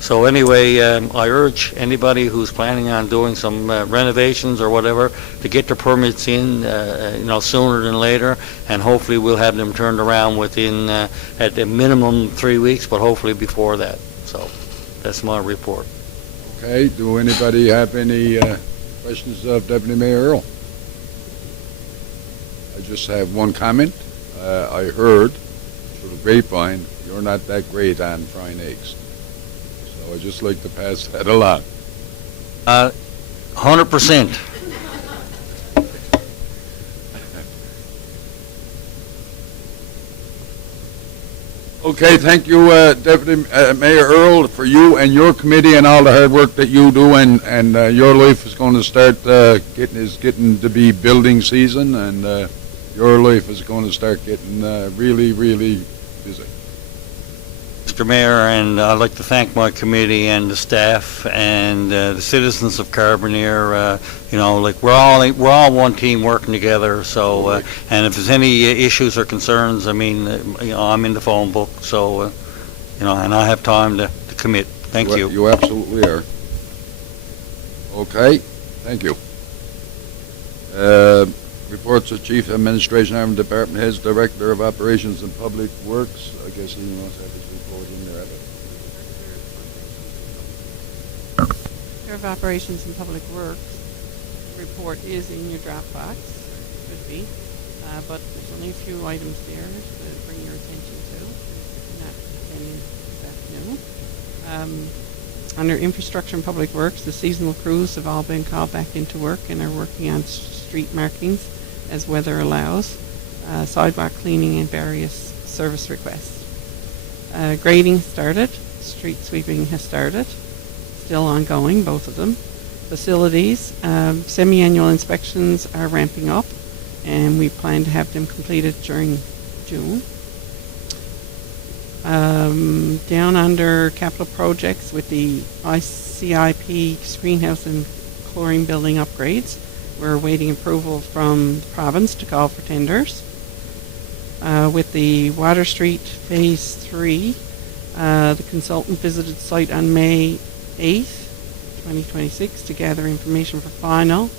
So anyway, I urge anybody who's planning on doing some renovations or whatever to get their permits in, sooner than later, and hopefully we'll have them turned around within, at a minimum, 3 weeks, but hopefully before that. So that's my report. Okay, do anybody have any questions of Deputy Mayor Earl? I just have one comment. I heard through the grapevine you're not that great on frying eggs. So I'd just like to pass that along. 100%. Okay, thank you, Deputy Mayor Earl, for you and your committee and all the hard work that you do. And your life is going to start getting to be building season, and your life is going to start getting really, really busy. Mr. Mayor, and I'd like to thank my committee and the staff and the citizens of Carbonear. We're all one team working together. So, and if there's any issues or concerns, I'm in the phone book. So, and I have time to commit. Thank you. You absolutely are. Okay, thank you. Reports of Chief Administration Arm Department Heads, Director of Operations and Public Works. I guess he wants to have his report in there. Director of Operations and Public Works report is in your draft box, should be, but there's only a few items there to bring your attention to, not any this afternoon. Under Infrastructure and Public Works, the seasonal crews have all been called back into work and are working on street markings as weather allows, sidewalk cleaning and various service requests. Grading started, street sweeping has started, still ongoing, both of them. Facilities, semi-annual inspections are ramping up, and we plan to have them completed during June. Down under capital projects with the ICIP greenhouse and chlorine building upgrades, we're awaiting approval from the province to call for tenders. With the Water Street Phase 3, the consultant visited site on May 8th, 2026 to gather information for final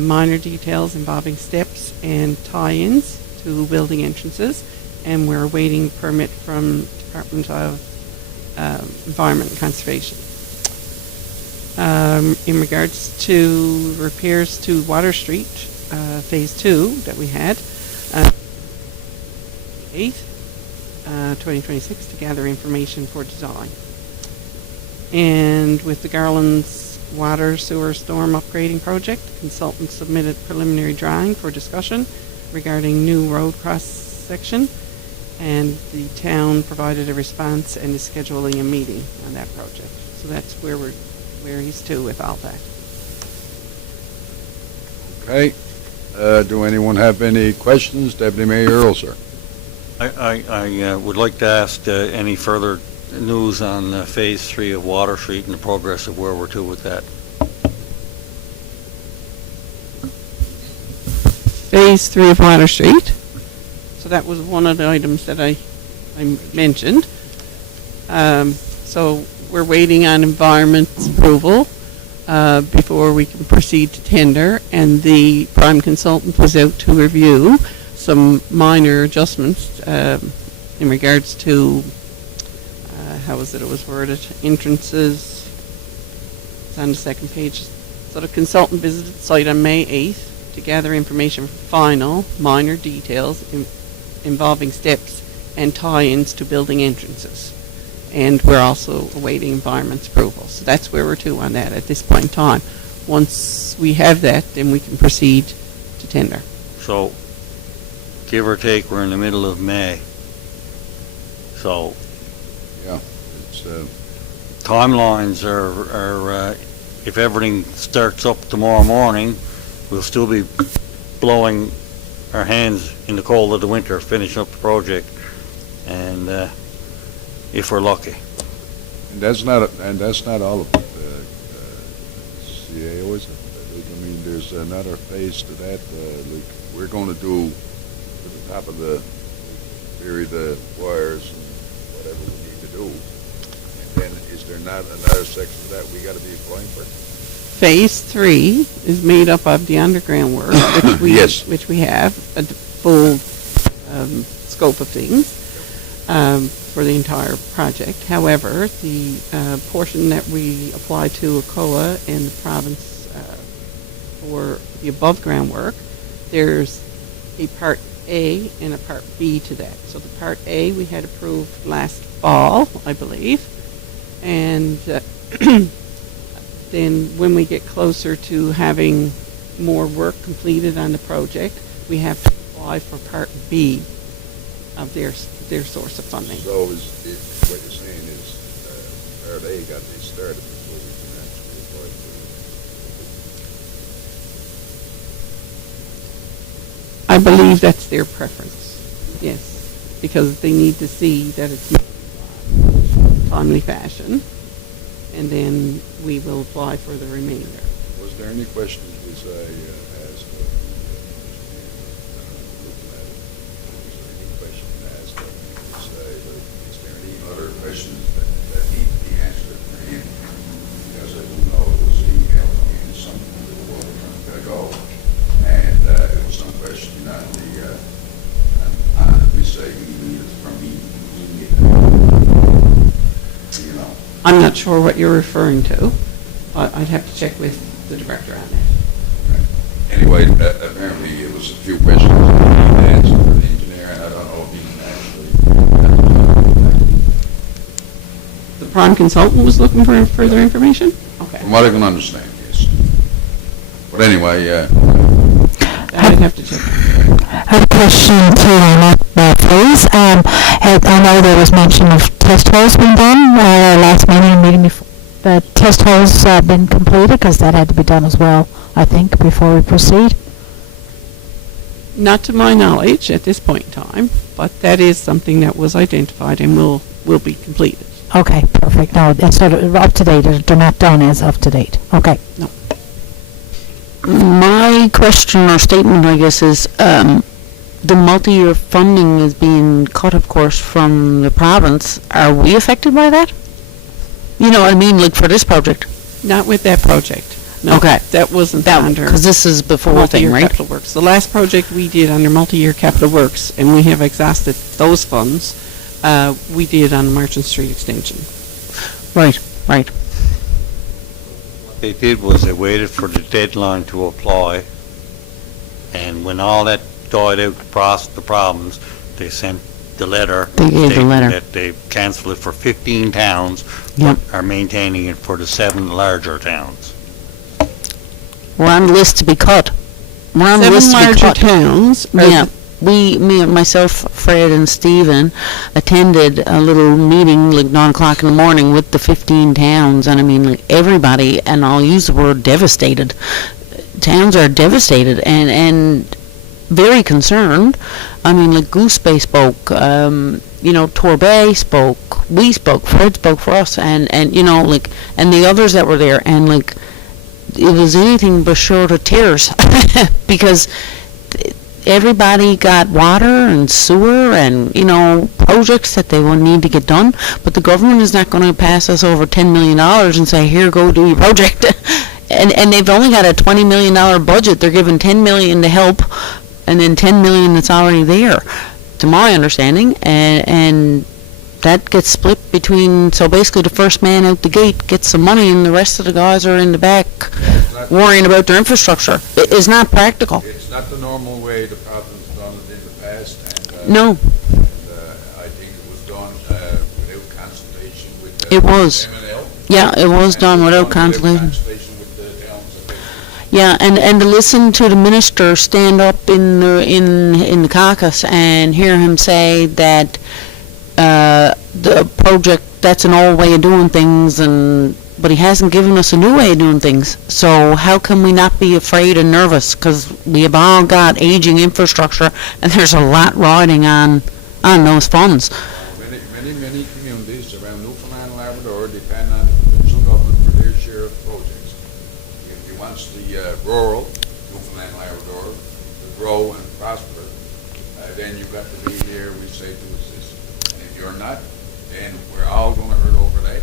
minor details involving steps and tie-ins to building entrances, and we're awaiting permit from Department of Environment and Conservation. In regards to repairs to Water Street, Phase 2 that we had, 8th, 2026 to gather information for design. And with the Garland's water sewer storm upgrading project, the consultant submitted preliminary drawing for discussion regarding new road cross-section, and the town provided a response and is scheduling a meeting on that project. So that's where he's to with all that. Okay. Do anyone have any questions? Deputy Mayor Earl, sir. I would like to ask any further news on Phase 3 of Water Street and the progress of where we're to with that. Phase 3 of Water Street. So that was one of the items that I mentioned. So we're waiting on environment's approval before we can proceed to tender, and the prime consultant was out to review some minor adjustments in regards to how was it was worded, entrances. It's on the second page. So the consultant visited the site on May 8th to gather information for final minor details involving steps and tie-ins to building entrances. And we're also awaiting environment's approval. So that's where we're to on that at this point in time. Once we have that, then we can proceed to tender. So, give or take, we're in the middle of May. So, It's timelines are if everything starts up tomorrow morning, we'll still be blowing our hands in the cold of the winter, finishing up the project, and if we're lucky. and that's not all of it. CAO, is it? I mean, there's another phase to that. Like we're going to do at the top of the bury the wires and whatever we need to do. And then is there not another section that we got to be applying for? Phase 3 is made up of the underground work, Yes. which we have a full scope of things for the entire project. However, the portion that we apply to ACOA and the province for the above ground work, there's a part A and a part B to that. So the part A we had approved last fall, I believe, and then when we get closer to having more work completed on the project, we have to apply for part B of their source of funding. So what you're saying is part A got to be started before we can actually apply for I believe that's their preference, yes, because they need to see that it's in a timely fashion, and then we will apply for the remainder. it. Was there any questions which I asked? Looking at it, was there any question asked of me to say, like, is there any other questions that need to be answered for him? Because I do know it was emailed to me and something a little while ago, and it was some question on the we say we need it from me, you know. I'm not sure what you're referring to. I'd have to check with the director on that. Anyway, apparently it was a few questions that he had answered for the engineer, and I don't know if he can actually. The prime consultant was looking for further information? Okay. From what I can understand, yes. But anyway, I'd have to check. I have a question to please. I know there was mention of test holes being done, last meeting before. The test holes been completed, because that had to be done as well, I think, before we proceed. Not to my knowledge at this point in time, but that is something that was identified and will be completed. Okay, perfect. No, it's sort of up to date. They're not done as up to date. Okay. My question or statement, I guess, is the multi-year funding is being cut, of course, from the province. Are we affected by that? You know what I mean, like for this project? Not with that project. No, Okay. that wasn't That under because this is before thing, multi-year right? capital works. The last project we did under multi-year capital works, and we have exhausted those funds, we did on the Merchant Street extension. Right, right. What they did was they waited for the deadline to apply, and when all that died out, the problems, they sent the letter. They gave the stating letter. that they canceled it for 15 towns, Yep. but are maintaining it for the 7 larger towns. We're on the list to be cut. We're on the 7 list to be larger cut. towns. Yeah. Myself, Fred, and Stephen attended a little meeting like 9 o'clock in the morning with the 15 towns, and I mean, like everybody, and I'll use the word devastated. Towns are devastated and very concerned. I mean, like Goose Bay spoke, Torbay spoke, we spoke, Fred spoke for us, and and the others that were there, and like, it was anything but short of tears because everybody got water and sewer and, projects that they will need to get done, but the government is not going to pass us over $10 million and say, here, go do your project. and they've only got a $20 million budget. They're giving $10 million to help, and then $10 million that's already there, to my understanding, and that gets split between, so basically the first man out the gate gets some money and the rest of the guys are in the back worrying about their infrastructure. It is not practical. It's not the normal way the province done it in the past, and, No. I think it was done without consultation with the It was. M&L. Yeah, it was And done it was without consultation. with the towns that Yeah, and to listen to the minister stand up in the caucus and hear him say that the project, that's an old way of doing things, but he hasn't given us a new way of doing things. So how can we not be afraid and nervous? Because we have all got aging infrastructure, and there's a lot riding on those funds. Many communities around Newfoundland and Labrador depend on the provincial government for their share of projects. If you want the rural Newfoundland and Labrador to grow and prosper, then you've got to be there, we say, to assist. And if you're not, then we're all going to hurt over that.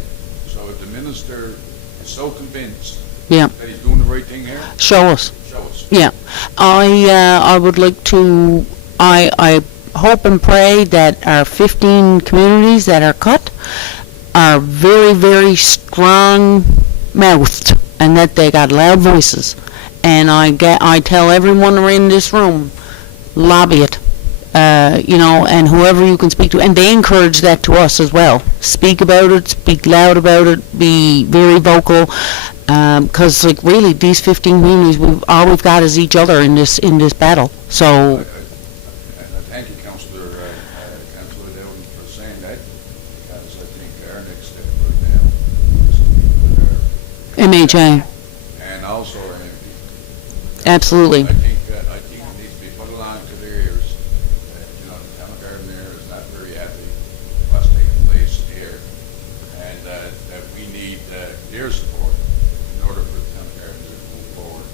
So if the minister is so convinced Yeah. that he's doing the right thing here, Show us. show us. Yeah, I would like to, I hope and pray that our 15 communities that are cut are very, very strong-mouthed, and that they got loud voices. And I tell everyone in this room, lobby it, and whoever you can speak to, and they encourage that to us as well. Speak about it, speak loud about it, be very vocal. Because like really, these 15 communities, all we've got is each other in this battle. So Thank you, Councillor Dowden, for saying that, because I think our next step right now is to meet with MHA, and also our MP. absolutely. I think it needs to be put along to their ears. The town of Carbonear is not very happy with what's taking place here, and that we need their support in order for the town of Carbonear to move forward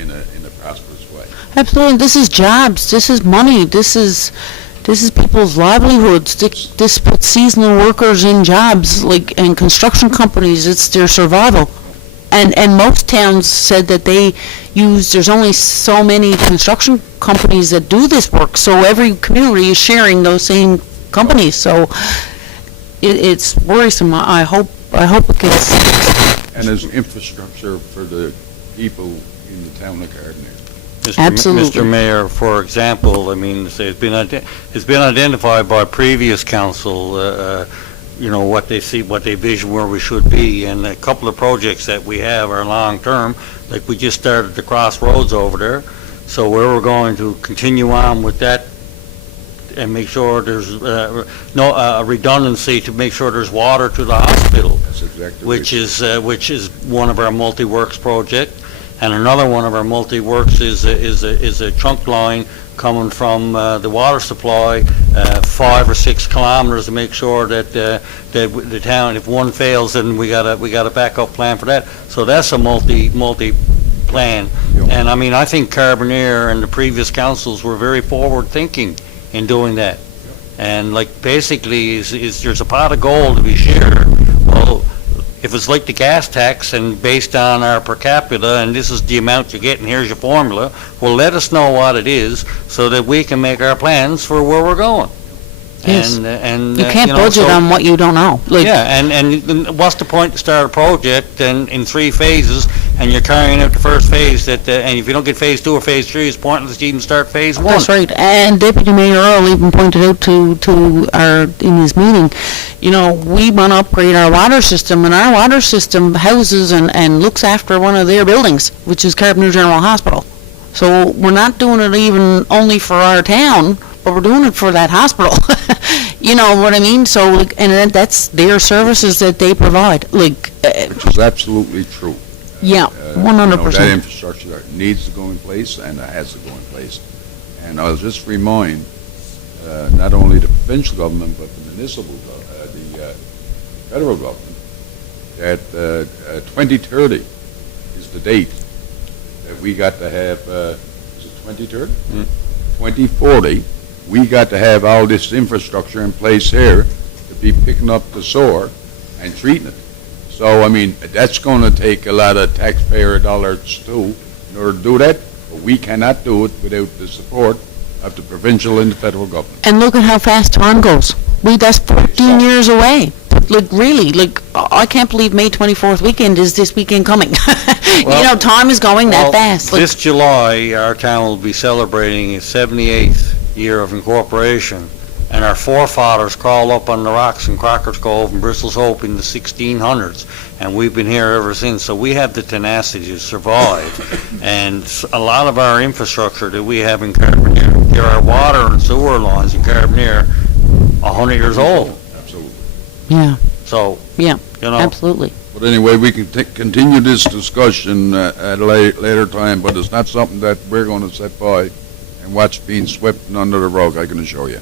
in a prosperous way. Absolutely. This is jobs. This is money. This is people's livelihoods. This puts seasonal workers in jobs, and construction companies. It's their survival. And most towns said that there's only so many construction companies that do this work, so every community is sharing those same companies. So it's worrisome. I hope it gets. And there's infrastructure for the people in the town of Carbonear. Absolutely. Mr. Mayor, for example, I mean, it's been identified by previous council, what they see, what they vision where we should be, and a couple of projects that we have are long-term, like we just started the crossroads over there, so we're going to continue on with that and make sure there's no redundancy, to make sure there's water to the hospital, That's exactly which is one of our multi-works project. And another one of our multi-works is a trunk line coming from the water supply 5 or 6 kilometers to make sure that the town, if one fails, then we got a backup plan for that. So that's a multi plan. And I mean, I think Carbonear and the previous councils were very forward thinking in doing that. And like basically is there's a pot of gold to be shared. Well, if it's like the gas tax and based on our per capita and this is the amount you get and here's your formula, well, let us know what it is so that we can make our plans for where we're going. Yes. And You can't budget on what you don't know. Like, yeah, and what's the point to start a project and in 3 phases and you're carrying out the first phase and if you don't get phase 2 or phase 3, it's pointless to even start phase 1. That's right. And Deputy Mayor Earl even pointed out to our, in his meeting, we want to upgrade our water system, and our water system houses and looks after one of their buildings, which is Carbonear General Hospital. So we're not doing it even only for our town, but we're doing it for that hospital. You know what I mean? So, and that's their services that they provide. Which is absolutely true. Yeah, 100%. That infrastructure needs to go in place, and it has to go in place. And I'll just remind not only the provincial government, but the municipal, the federal government, that 2030 is the date that we got to have, is it 2030? 2040, we got to have all this infrastructure in place here to be picking up the soil and treating it. So, I mean, that's going to take a lot of taxpayer dollars too in order to do that, but we cannot do it without the support of the provincial and the federal government. And look at how fast time goes. That's 14 years away. Like, really, I can't believe May 24th weekend is this weekend coming. Well, time is going that fast. This July, our town will be celebrating its 78th year of incorporation, and our forefathers crawled up on the rocks in Crocker's Cove and Bristol's Hope in the 1600s, and we've been here ever since. So we have the tenacity to survive, and a lot of our infrastructure that we have in Carbonear, there are water and sewer lines in Carbonear 100 years old. Absolutely. Yeah. So, Yeah, absolutely. But anyway, we can continue this discussion at a later time, but it's not something that we're going to sit by and watch being swept under the rug, I can assure you.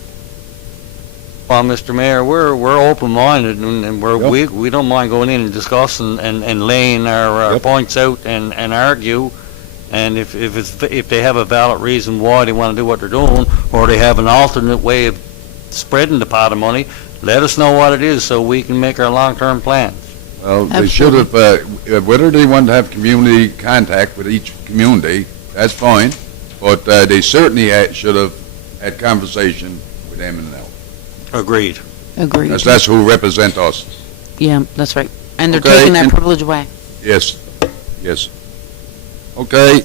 well, Mr. Mayor, we're open-minded, and we don't mind going in and discussing and laying our points out and argue. And if they have a valid reason why they want to do what they're doing, or they have an alternate way of spreading the pot of money, let us know what it is so we can make our long-term plans. Well, they should have, whether they want to have community contact with each community, that's fine, but they certainly should have had conversation with M&L. Agreed. Agreed. Because that's who represent us. Yeah, that's right. And they're Okay, taking that and- privilege away. Yes, yes. Okay,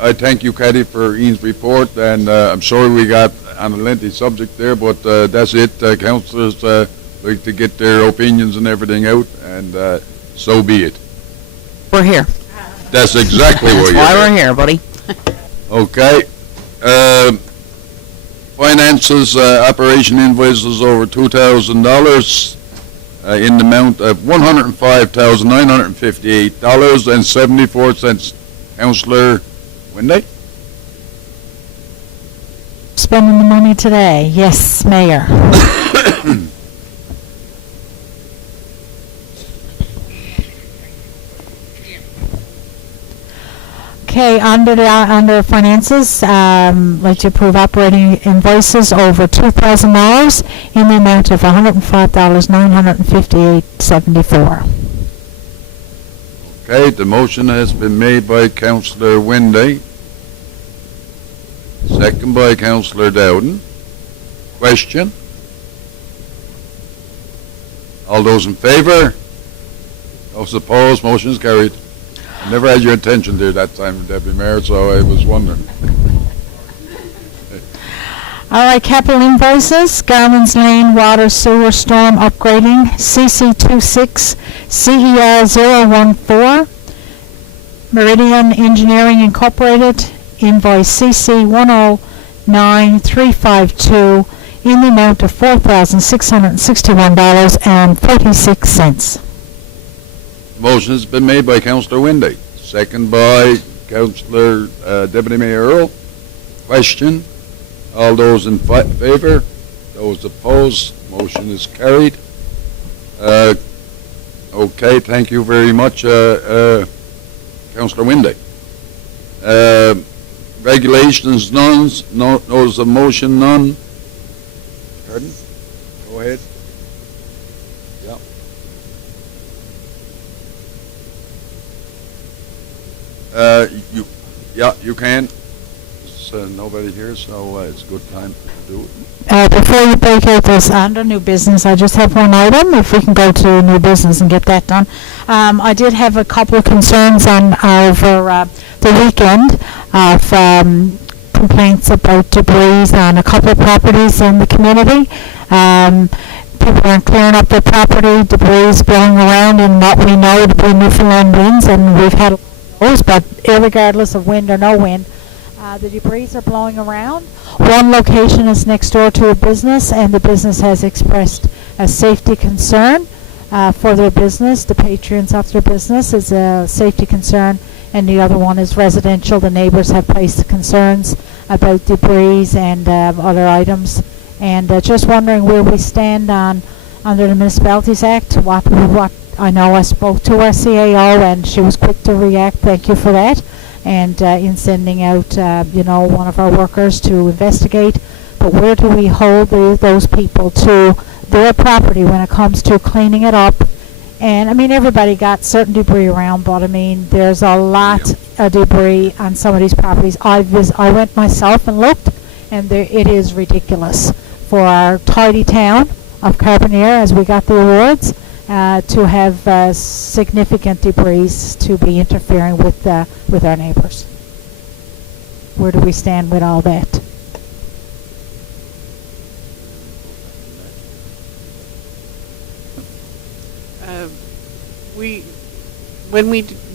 I thank you, Kathy, for Ian's report, and I'm sorry we got on a lengthy subject there, but that's it. Councillors like to get their opinions and everything out, and so be it. We're here. That's exactly That's what why you're we're here, buddy. Okay. Finances, operation invoices over $2,000 in the amount of $105,958.74. Councillor Wendy? Spending the money today. Yes, Mayor. Okay, under finances, like to approve operating invoices over $2,000 in the amount of $105,958.74. Okay, the motion has been made by Councillor Wendy, second by Councillor Dowden. Question? All those in favor? Those opposed, motion is carried. I never had your attention there that time, Deputy Mayor, so I was wondering. All right, capital invoices, Garman's Lane Water Sewer Storm Upgrading, CC26, CER 014, Meridian Engineering Incorporated, invoice CC 109352, in the amount of $4,661.46. Motion has been made by Councillor Wendy, Second by Councillor Deputy Mayor Earl. Question. All those in favor? Those opposed? Motion is carried. Okay, thank you very much, Councillor Windy. Regulations, none. Notice of motion, none. Pardon? Go ahead. Yeah. You can. There's nobody here, so it's a good time to do it. Before you break out this under new business, I just have one item, if we can go to new business and get that done. I did have a couple of concerns over the weekend of complaints about debris on a couple of properties in the community. People aren't clearing up their property, debris blowing around in what we know to be Newfoundland winds, and we've had those, but irregardless of wind or no wind, the debris are blowing around. One location is next door to a business, and the business has expressed a safety concern for their business. The patrons of their business is a safety concern, and the other one is residential. The neighbors have placed concerns about debris and other items, and just wondering where we stand under the Municipalities Act. What I know, I spoke to our CAO, and she was quick to react. Thank you for that. And in sending out, one of our workers to investigate. But where do we hold those people to their property when it comes to cleaning it up? And, everybody got certain debris around, but, there's a lot of debris on some of these properties. I went myself and looked, and it is ridiculous for our tidy town of Carbonear, as we got the awards, to have significant debris to be interfering with our neighbors. Where do we stand with all that?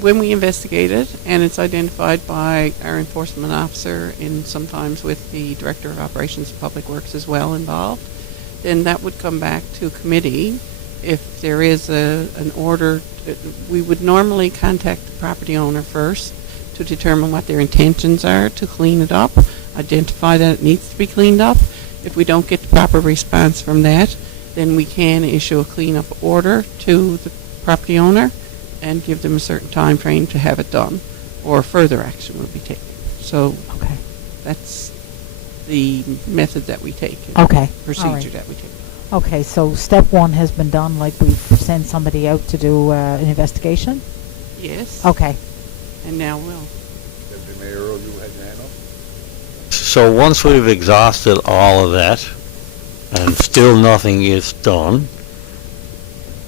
When we investigate it, and it's identified by our enforcement officer, and sometimes with the Director of Operations and Public Works as well involved, then that would come back to committee. If there is an order, we would normally contact the property owner first to determine what their intentions are to clean it up, identify that it needs to be cleaned up. If we don't get the proper response from that, then we can issue a cleanup order to the property owner and give them a certain time frame to have it done, or further action will be taken. So Okay. that's the method that we take, Okay. procedure All right. that we take. Okay, so step one has been done, like we've sent somebody out to do an investigation? Yes. Okay. And now we'll. Deputy Mayor Earl, you had your hand up? So once we've exhausted all of that, and still nothing is done,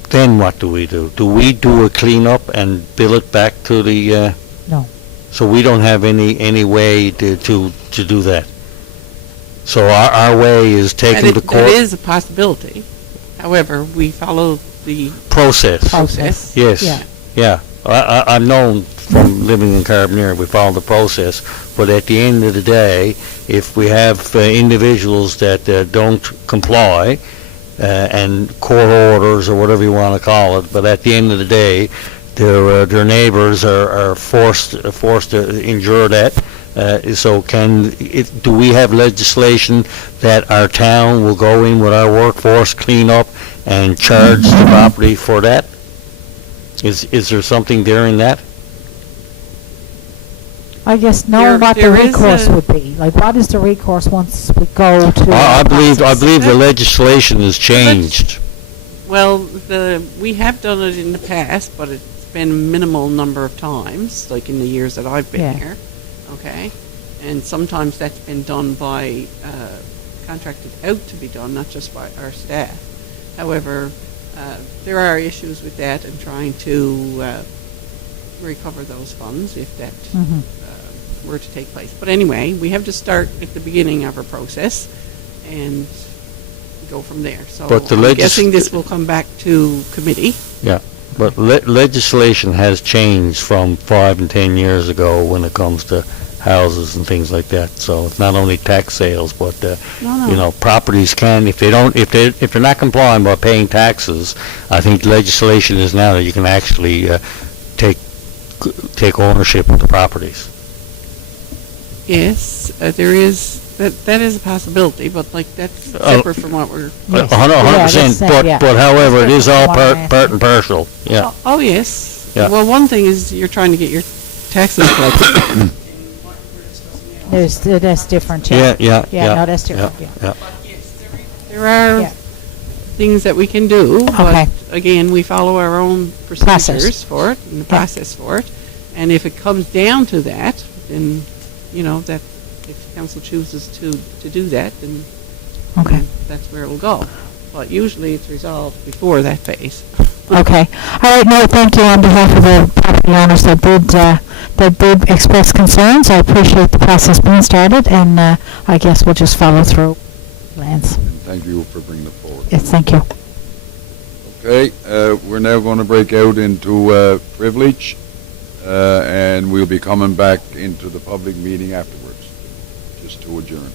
then what do we do? Do we do a cleanup and bill it back to the, No. so we don't have any way to do that? So our way is taken to court? That is a possibility. However, we follow the Process. process. Yes. Yeah. Yeah. I've known from living in Carbonear, we follow the process, but at the end of the day, if we have individuals that don't comply, and court orders or whatever you want to call it, but at the end of the day, their neighbors are forced to endure that. So do we have legislation that our town will go in with our workforce, clean up, and charge the property for that? Is there something there in that? I guess know what the there is recourse a- would be. Like, what is the recourse once we go to? I believe process? the legislation has changed. Well, we have done it in the past, but it's been a minimal number of times, like in the years that I've been Yeah. here. Okay? And sometimes that's been done by, contracted out to be done, not just by our staff. However, there are issues with that and trying to recover those funds if that Mhm. were to take place. But anyway, we have to start at the beginning of our process and go from there. So But the I'm legis- guessing this will come back to committee. But legislation has changed from 5 and 10 years ago when it comes to houses and things like that. So it's not only tax sales, but No. properties can, if they're not complying by paying taxes, I think legislation is now that you can actually take take ownership of the properties. Yes, there is, that is a possibility, but like, that's separate from what we're. Yes. 100%, but however, it is all That's part and parcel, yeah. Oh, yes. Yeah. Well, one thing is you're trying to get your taxes collected. That's different, Yeah, yeah. yeah, Yeah, no, yeah, that's different, yeah. yeah. There are Yeah. things that we can do, Okay. but again, we follow our own Process. procedures for it and the Yeah. process for it. And if it comes down to that, then, that if council chooses to do that, then Okay. that's where it will go. But usually it's resolved before that phase. Okay. All right, no, thank you on behalf of the property owners that did express concerns. I appreciate the process being started, and I guess we'll just follow through. Lance? And thank you for bringing it forward. Yes, thank you. Okay, we're now going to break out into privilege, and we'll be coming back into the public meeting afterwards, just to adjourn.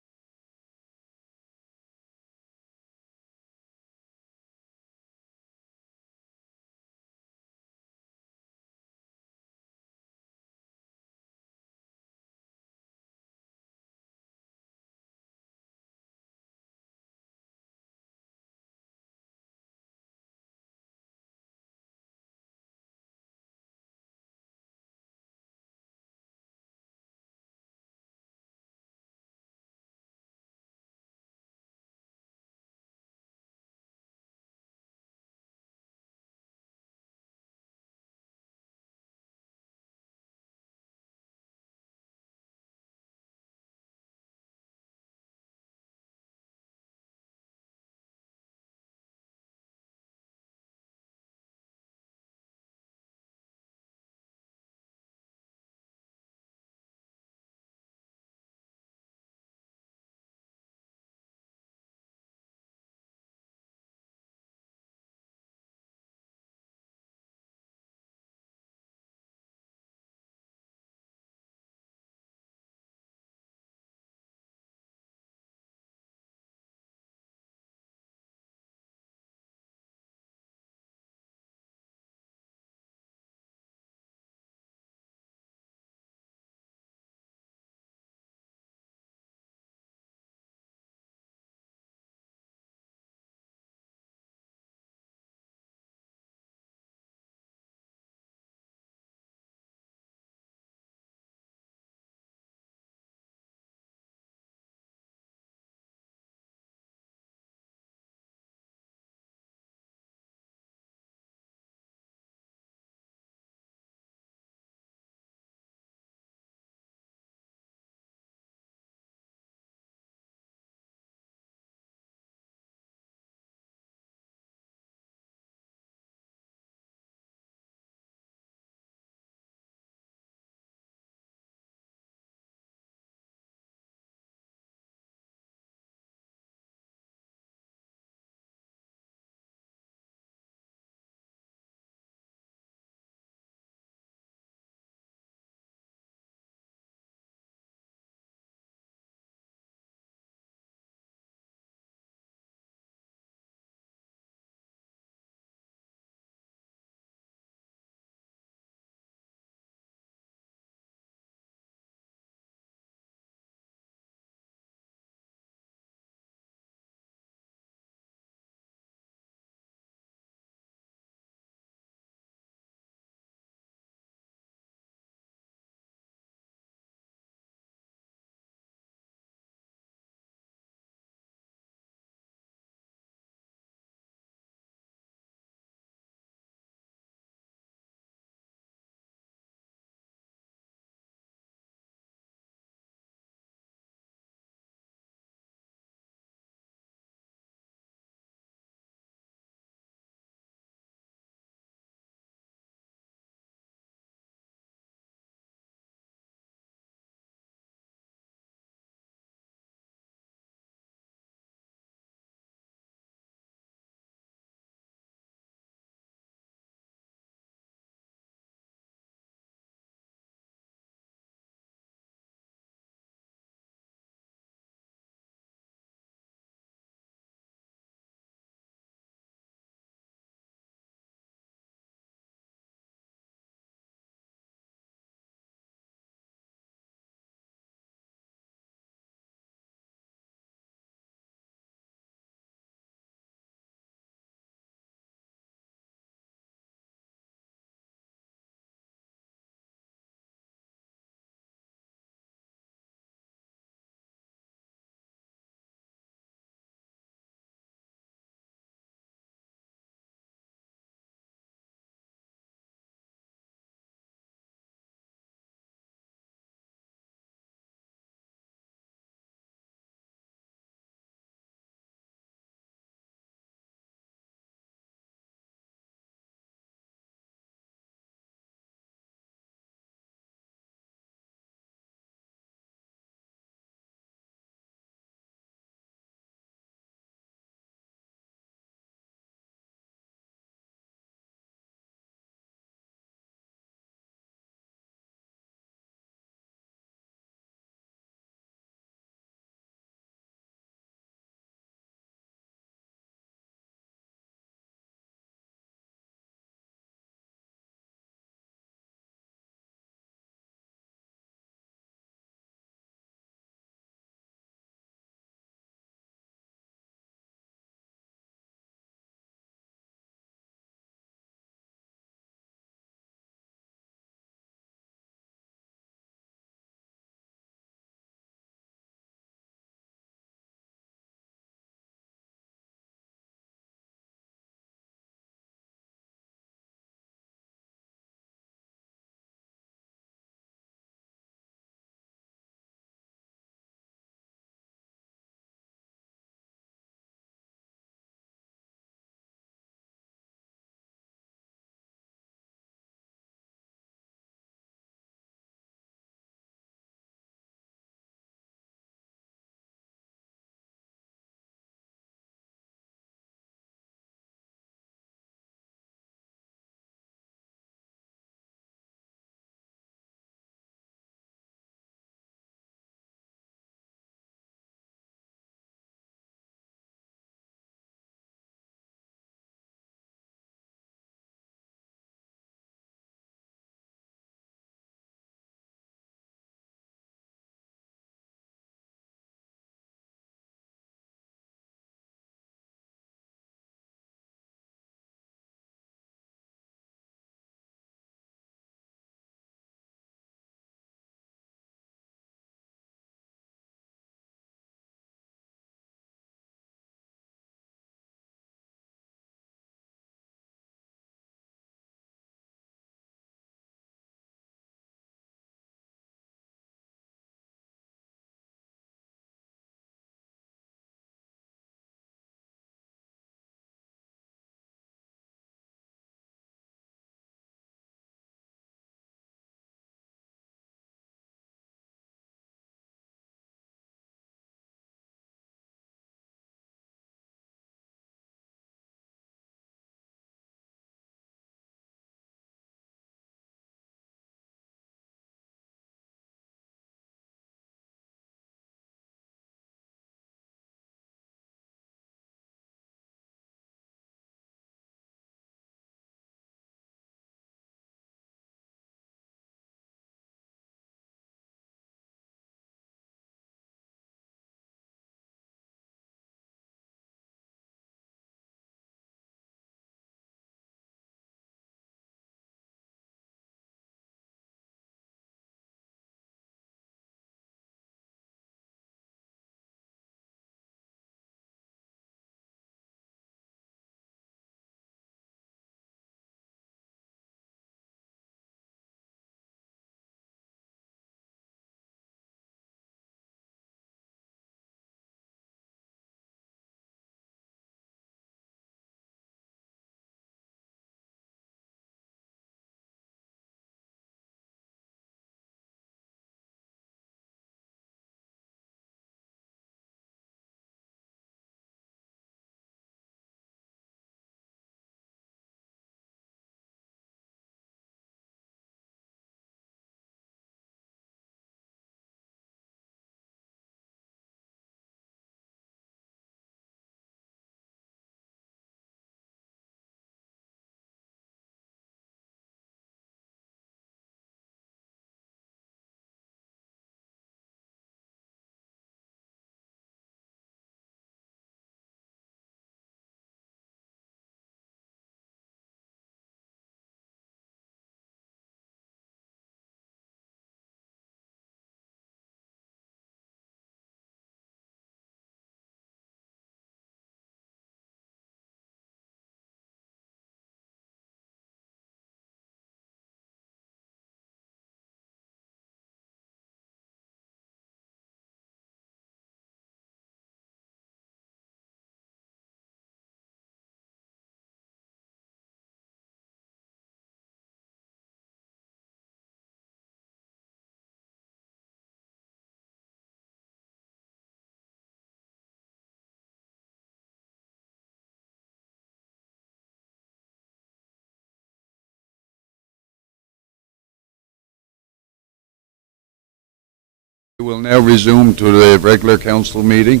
We'll now resume to the regular council meeting.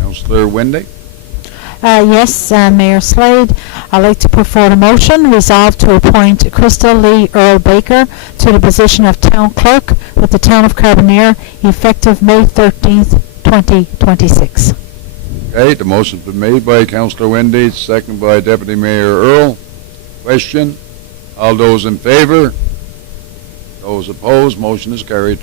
Councillor Wendy? Yes, Mayor Slade, I'd like to put forward a motion, resolved to appoint Crystal Lee Earl Baker to the position of Town Clerk with the Town of Carbonear, effective May 13th, 2026. Okay, the motion's been made by Councillor Wendy, second by Deputy Mayor Earl. Question? All those in favor? Those opposed? Motion is carried.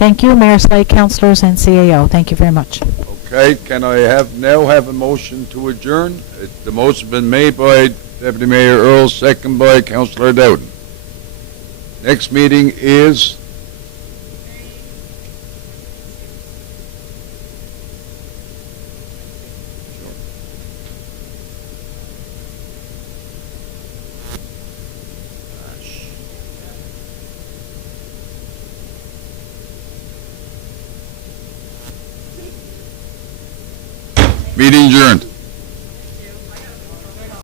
Thank you, Mayor Slade, councillors, and CAO. Thank you very much. Okay, can I now have a motion to adjourn? The motion's been made by Deputy Mayor Earl, second by Councillor Dowden. Next meeting is meeting adjourned.